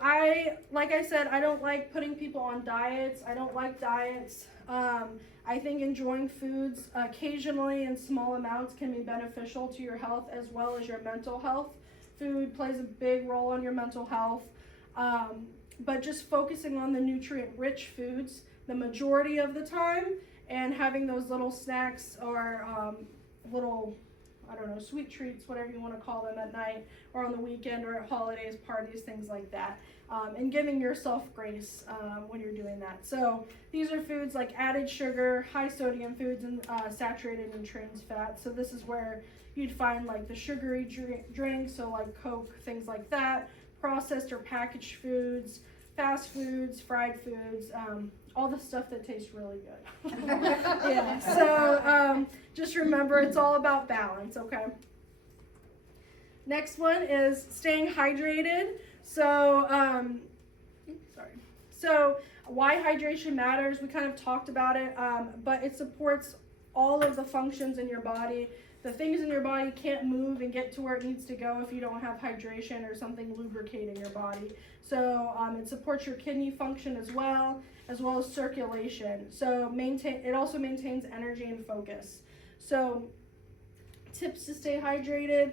like I said, I don't like putting people on diets. I don't like diets. I think enjoying foods occasionally in small amounts can be beneficial to your health as well as your mental health. Food plays a big role in your mental health. But just focusing on the nutrient-rich foods the majority of the time, and having those little snacks or little, I don't know, sweet treats, whatever you want to call them, at night or on the weekend or at holidays, parties, things like that, and giving yourself grace when you're doing that. So these are foods like added sugar, high sodium foods, and saturated and trans fat. So this is where you'd find like the sugary drinks, so like Coke, things like that. Processed or packaged foods, fast foods, fried foods, all the stuff that tastes really good. Yeah, so just remember it's all about balance, okay? Next one is staying hydrated. So, So why hydration matters, we kind of talked about it, but it supports all of the functions in your body. The things in your body can't move and get to where it needs to go if you don't have hydration or something lubricating your body. So it supports your kidney function as well as circulation. So it also maintains energy and focus. So tips to stay hydrated.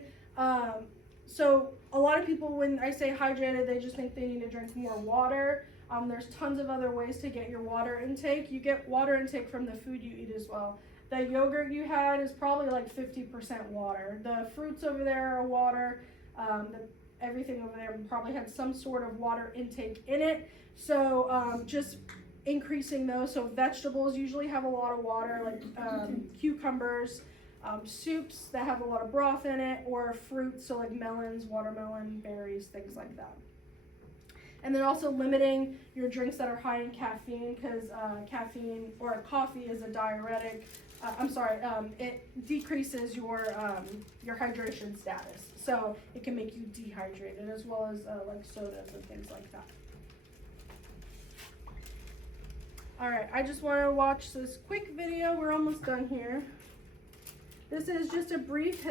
So a lot of people, when I say hydrated, they just think they need to drink more water. There's tons of other ways to get your water intake. You get water intake from the food you eat as well. The yogurt you had is probably like 50% water. The fruits over there are water. Everything over there probably had some sort of water intake in it. So just increasing those. So vegetables usually have a lot of water, like cucumbers, soups that have a lot of broth in it, or fruits, so like melons, watermelon, berries, things like that. And then also limiting your drinks that are high in caffeine, because caffeine or coffee is a diuretic. It decreases your hydration status, so it can make you dehydrated, as well as like sodas and things like that. All right, I just want to watch this quick video. We're almost done here. This is just a brief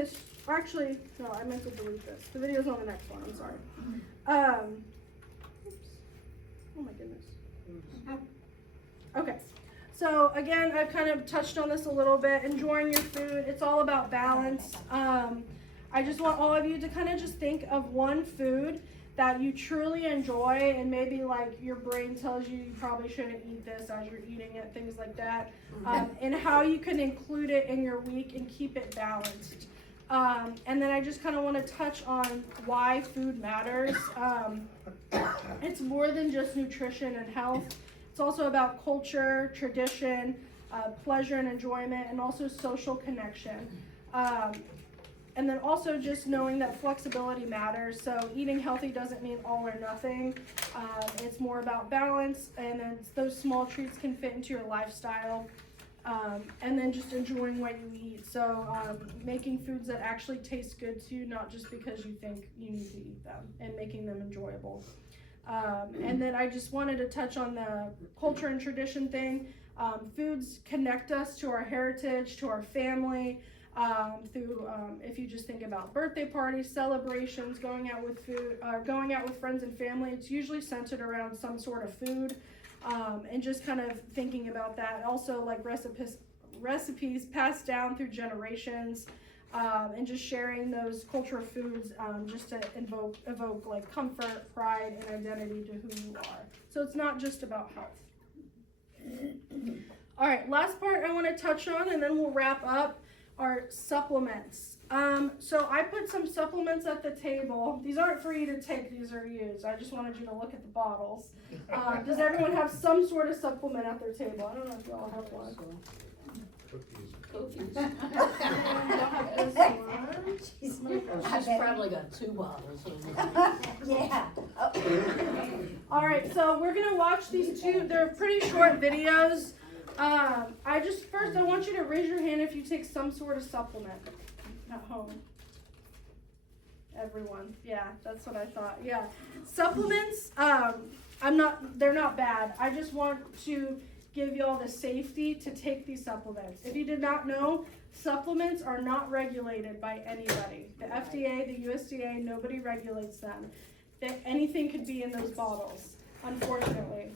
actually, no, I meant to delete this. The video's on the next one, I'm sorry. Oops. Oh my goodness. Okay, so again, I've kind of touched on this a little bit. Enjoying your food, it's all about balance. I just want all of you to kind of just think of one food that you truly enjoy, and maybe like your brain tells you you probably shouldn't eat this as you're eating it, things like that, and how you can include it in your week and keep it balanced. And then I just kind of want to touch on why food matters. It's more than just nutrition and health. It's also about culture, tradition, pleasure and enjoyment, and also social connection. And then also just knowing that flexibility matters. So eating healthy doesn't mean all or nothing. It's more about balance, and then those small treats can fit into your lifestyle. And then just enjoying what you eat. So making foods that actually taste good to you, not just because you think you need to eat them, and making them enjoyable. And then I just wanted to touch on the culture and tradition thing. Foods connect us to our heritage, to our family, through if you just think about birthday parties, celebrations, going out with friends and family, it's usually centered around some sort of food. And just kind of thinking about that. Also, like recipes passed down through generations, and just sharing those cultural foods, just to evoke like comfort, pride, and identity to who you are. So it's not just about health. All right, last part I want to touch on, and then we'll wrap up, are supplements. So I put some supplements at the table. These aren't for you to take, these are used. I just wanted you to look at the bottles. Does everyone have some sort of supplement at their table? I don't know if you all have one. Cookies. She's She's probably got 2 bottles. Yeah. All right, so we're gonna watch these two. They're pretty short videos. I want you to raise your hand if you take some sort of supplement at home. Everyone, yeah, that's what I thought. Yeah, supplements. They're not bad. I just want to give y'all the safety to take these supplements. If you did not know, supplements are not regulated by anybody. The FDA, the USDA, nobody regulates them. Anything could be in those bottles, unfortunately.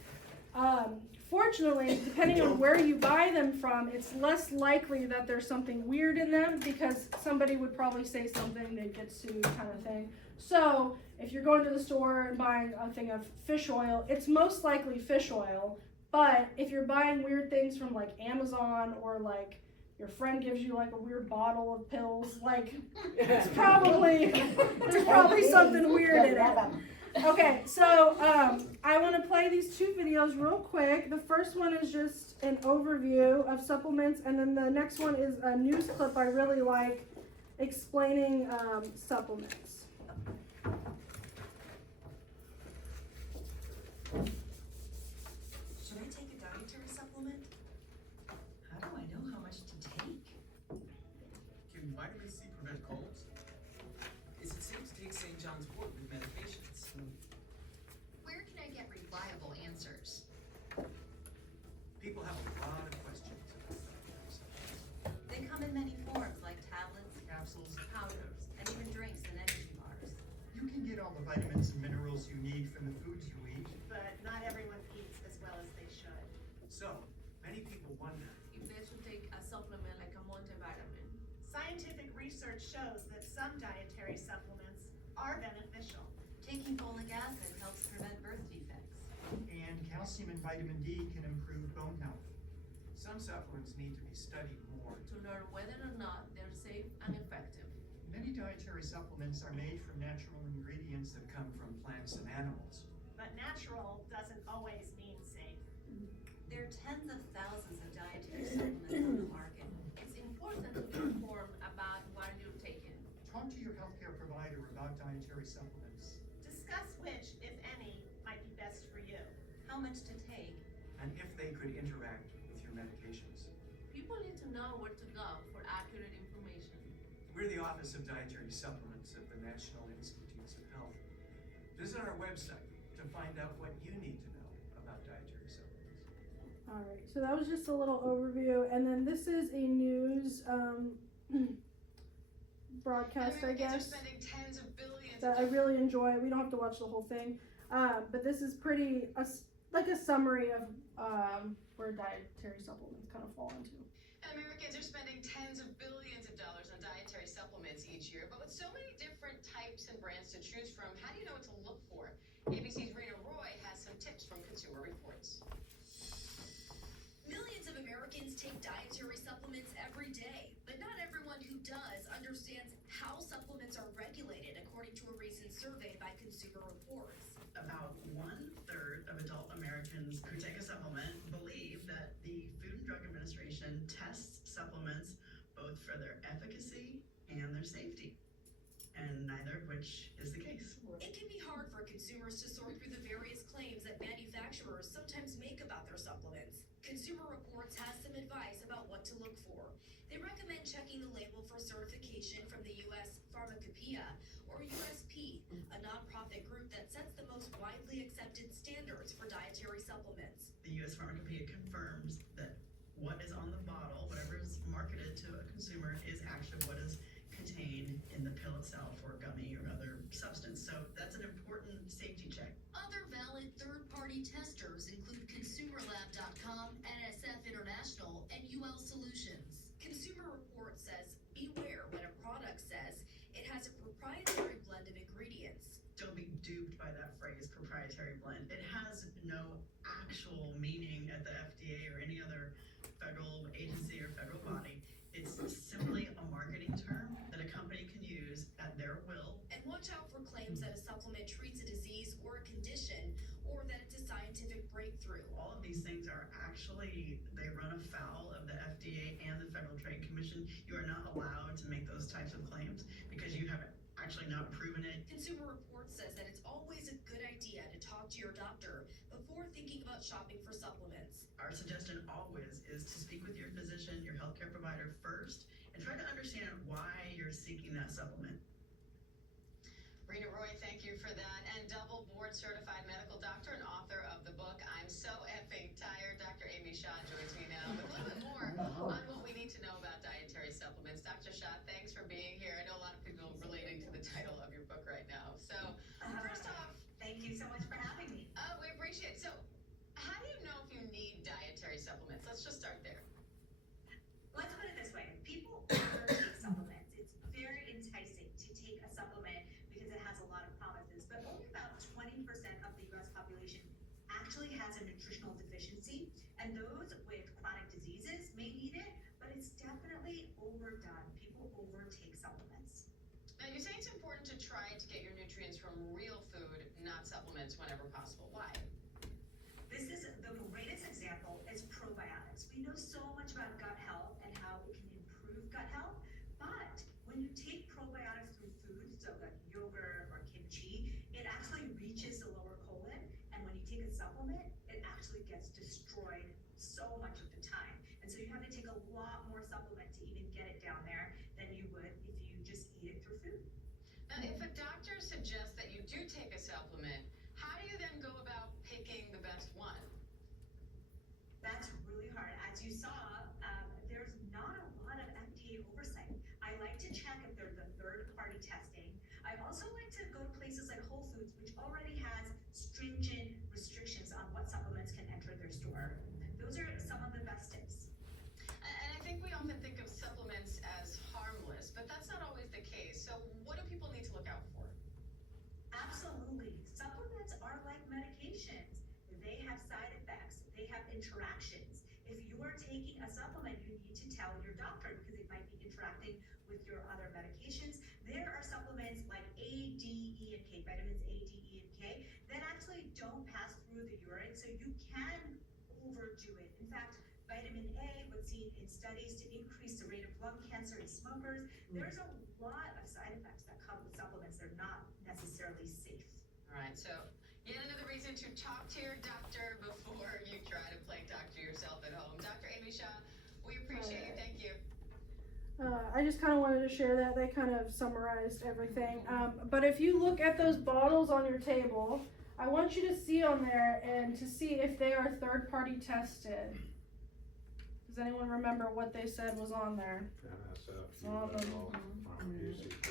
Fortunately, depending on where you buy them from, it's less likely that there's something weird in them, because somebody would probably say something, they'd get sued, kind of thing. So if you're going to the store and buying a thing of fish oil, it's most likely fish oil. But if you're buying weird things from like Amazon, or like your friend gives you like a weird bottle of pills, like there's probably something weird in it. Okay, so I want to play these 2 videos real quick. The first one is just an overview of supplements, and then the next one is a news clip I really like explaining supplements. Should I take a dietary supplement? How do I know how much to take? Can vitamin C prevent colds? Is it safe to take St. John's wort with medications? Where can I get reliable answers? People have a lot of questions about dietary supplements. They come in many forms, like tablets, capsules, powders, and even drinks and energy bars. You can get all the vitamins and minerals you need from the foods you eat. But not everyone eats as well as they should. So, many people wonder, If they should take a supplement like a multivitamin. Scientific research shows that some dietary supplements are beneficial. Taking folic acid helps prevent birth defects. and calcium and vitamin D can improve bone health. Some supplements need to be studied more. To learn whether or not they're safe and effective. Many dietary supplements are made from natural ingredients that come from plants and animals. But natural doesn't always mean safe. There are tens of thousands of dietary supplements on the market. It's important to be informed about what you're taking. Talk to your healthcare provider about dietary supplements. Discuss which, if any, might be We're the Office of Dietary Supplements at the National Institutes of Health. Visit our website to find out what you need to know about dietary supplements. Alright, so that was just a little overview, and then this is a news broadcast, I guess, that I really enjoy. We don't have to watch the whole thing, but this is pretty, like a summary of where dietary supplements kind of fall into. Americans are spending tens of billions of dollars on dietary supplements each year, but with so many different types and brands to choose from, how do you know what to look for? ABC's Rena Roy has some tips from Consumer Reports. Millions of Americans take dietary supplements every day, but not everyone who does understands how supplements are regulated, according to a recent survey by Consumer Reports. About 1/3 of adult Americans who take a supplement believe that the Food and Drug Administration tests supplements both for their efficacy and their safety, and neither of which is the case. It can be hard for consumers to sort through the various claims that manufacturers sometimes make about their supplements. Consumer Reports has some advice about what to look for. They recommend checking the label for certification from the U.S. Pharmacopoeia, or USP, a nonprofit group that sets the most widely accepted standards for dietary supplements. The U.S. Pharmacopoeia confirms that what is on the bottle, whatever is marketed to a consumer, is actually what is contained in the pill itself or gummy or other substance. So that's an important safety check. Other valid third-party testers include ConsumerLab.com, NSF International, and UL Solutions. Consumer Reports says, beware when a product says it has a proprietary blend of ingredients. Don't be duped by that phrase, proprietary blend. It has no actual meaning at the FDA or any other federal agency or federal body. It's simply a marketing term that a company can use at their will. And watch out for claims that a supplement treats a disease or a condition, or that it's a scientific breakthrough. All of these things are actually, they run afoul of the FDA and the Federal Trade Commission. You are not allowed to make those types of claims because you haven't actually not proven it. Consumer Reports says that it's always a good idea to talk to your doctor before thinking about shopping for supplements. Our suggestion always is to speak with your physician, your healthcare provider first, and try to understand why you're seeking that supplement. Rena Roy, thank you for that. And double board certified medical doctor and author of the book, I'm So Effing Tired, Dr. Amy Shaw joins me now with a little bit more on what we need to know about dietary supplements. Dr. Shaw, thanks for being here. I know a lot of people relating to the title of your book right now. So first off, Thank you so much for having me. we appreciate it. So how do you know if you need dietary supplements? Let's just start there. Let's put it this way. People overtake supplements. It's very enticing to take a supplement because it has a lot of promises, but only about 20% of the US population actually has a nutritional deficiency, and those with chronic diseases may need it, but it's definitely overdone. People overtake supplements. Now you say it's important to try to get your nutrients from real food, not supplements, whenever possible. Why? This is the greatest example is probiotics. We know so much about gut health and how it can improve gut health, but when you take probiotics through food, so like yogurt or kimchi, it actually reaches the lower colon, and when you take a supplement, it actually gets destroyed so much of the time. And so you have to take a lot more supplement to even get it down there than you would if you just eat it through food. Now, if a doctor suggests that you do take a supplement, how do you then go about picking the best one? That's really hard. As you saw, there's not a lot of FDA oversight. I like to check if there's a third-party testing. I also like to go to places like Whole Foods, which already has stringent restrictions on what supplements can enter their store. Those are some of the best tips. And I think we often think of supplements as harmless, but that's not always the case. So what do people need to look out for? Absolutely. Supplements are like medications. They have side effects. They have interactions. If you are taking a supplement, you need to tell your doctor because it might be interacting with your other medications. There are supplements like A, D, E, and K, vitamins A, D, E, and K, that actually don't pass through the urine, so you can overdo it. In fact, vitamin A was seen in studies to increase the rate of lung cancer in smokers. There's a lot of side effects that come with supplements. They're not necessarily safe. All right, so yet another reason to talk to your doctor before you try to play doctor yourself at home. Dr. Amy Shaw, we appreciate you. Thank you. I just kind of wanted to share that. They kind of summarized everything. But if you look at those bottles on your table, I want you to see on there and to see if they are third-party tested. Does anyone remember what they said was on there?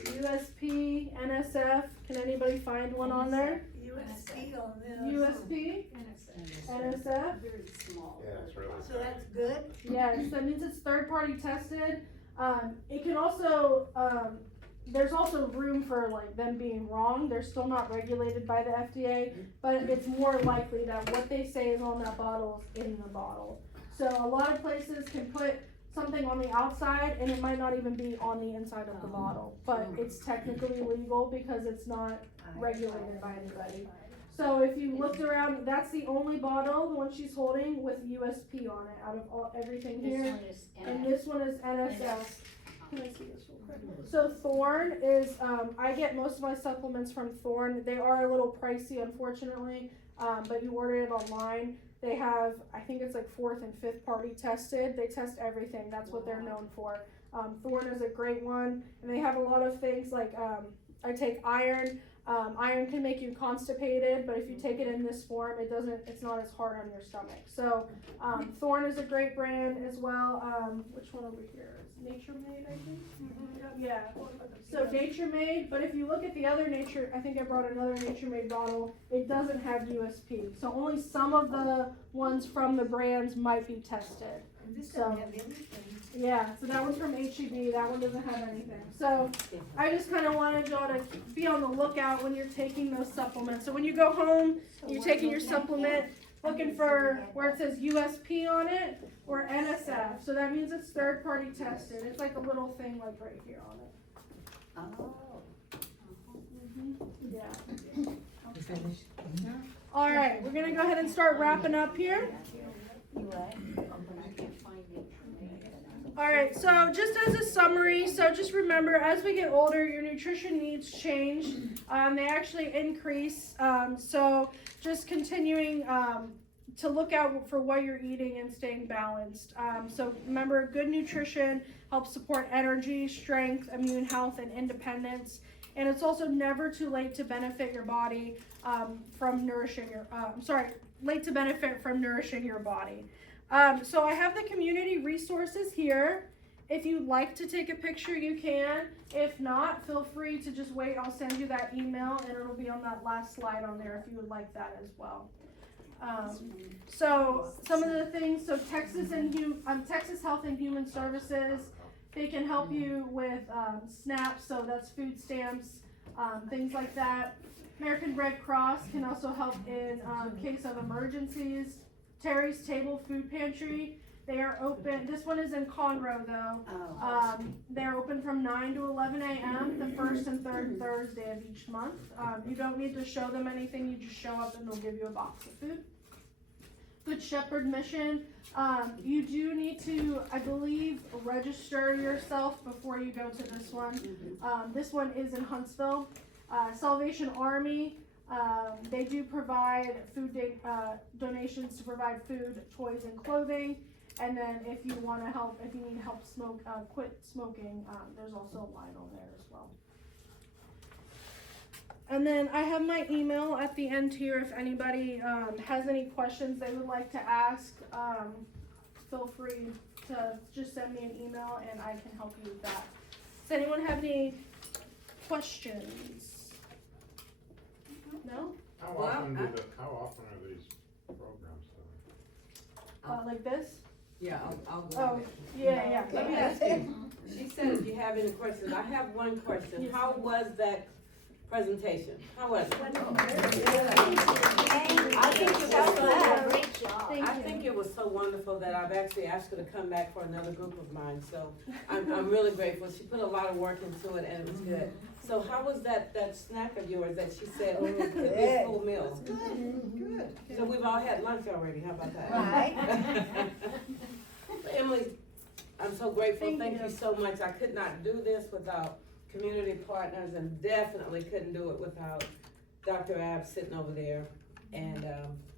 USP, NSF. Can anybody find one on there? USP on this. USP, NSF. Very small. Yeah, it's really. So that's good? Yes, that means it's third-party tested. It can also, there's also room for like them being wrong. They're still not regulated by the FDA, but it's more likely that what they say is on that bottle is in the bottle. So a lot of places can put something on the outside and it might not even be on the inside of the bottle, but it's technically legal because it's not regulated by anybody. So if you looked around, that's the only bottle, the one she's holding, with USP on it out of everything here. And this one is NSF. Can I see this real quick? So Thorne is, I get most of my supplements from Thorne. They are a little pricey, unfortunately, but you order it online. They have, I think it's like 4th and 5th party tested. They test everything. That's what they're known for. Thorne is a great one. And they have a lot of things like, I take iron. Iron can make you constipated, but if you take it in this form, it's not as hard on your stomach. So, Thorne is a great brand as well. Which one over here? Nature Made, I think? Yeah. So Nature Made, but if you look at the other Nature, I think I brought another Nature Made bottle, it doesn't have USP. So only some of the ones from the brands might be tested. This doesn't have anything. Yeah, so that one's from HEB, that one doesn't have anything. So I just kind of wanted y'all to be on the lookout when you're taking those supplements. So when you go home, you're taking your supplement, looking for where it says USP on it or NSF. So that means it's third party tested. It's like a little thing like right here on it. Oh. Yeah. All right, we're gonna go ahead and start wrapping up here. All right, so just as a summary, so just remember, as we get older, your nutrition needs change. They actually increase. So just continuing to look out for what you're eating and staying balanced. So remember, good nutrition helps support energy, strength, immune health, and independence. And it's also never too late to benefit your body from nourishing your, late to benefit from nourishing your body. So I have the community resources here. If you'd like to take a picture, you can. If not, feel free to just wait. I'll send you that email and it'll be on that last slide on there if you would like that as well. So some of the things, so Texas Health and Human Services, they can help you with SNAP, so that's food stamps, things like that. American Red Cross can also help in case of emergencies. Terry's Table Food Pantry, they are open. This one is in Conroe though. They're open from 9 to 11 a.m. the first and third Thursday of each month. You don't need to show them anything. You just show up and they'll give you a box of food. Good Shepherd Mission. You do need to, I believe, register yourself before you go to this one. This one is in Huntsville. Salvation Army. They do provide food donations to provide food, toys, and clothing. And then if you want to help, if you need help quit smoking, there's also a line on there as well. And then I have my email at the end here. If anybody has any questions they would like to ask, feel free to just send me an email and I can help you with that. Does anyone have any questions? No? How often are these programs done? Like this? Yeah, I'll go. Oh, yeah. Let me ask you, she said if you have any questions, I have one question. How was that presentation? How was it? I think it was so wonderful that I've actually asked her to come back for another group of mine, so I'm really grateful. She put a lot of work into it and it was good. So how was that snack of yours that she said, oh, it could be a full meal? Good. So we've all had lunch already, how about that? Right. Emily, I'm so grateful, thank you so much. I could not do this without community partners and definitely couldn't do it without Dr. Abb sitting over there. And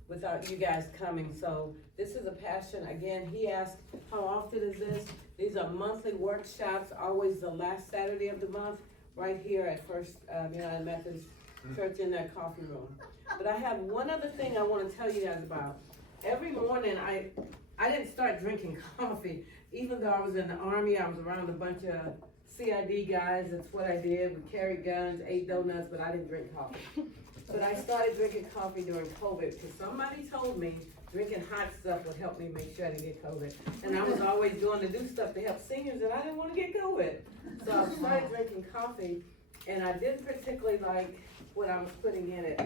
without you guys coming. So this is a passion. Again, he asked, how often is this? These are monthly workshops, always the last Saturday of the month, right here at First United Methodist Church in that coffee room. But I have one other thing I want to tell you guys about. Every morning, I didn't start drinking coffee. Even though I was in the Army, I was around a bunch of CID guys. That's what I did. We carried guns, ate donuts, but I didn't drink coffee. But I started drinking coffee during COVID because somebody told me drinking hot stuff would help me make sure I didn't get COVID. And I was always doing to do stuff to help seniors, and I didn't want to get COVID. So I started drinking coffee, and I didn't particularly like what I was putting in it.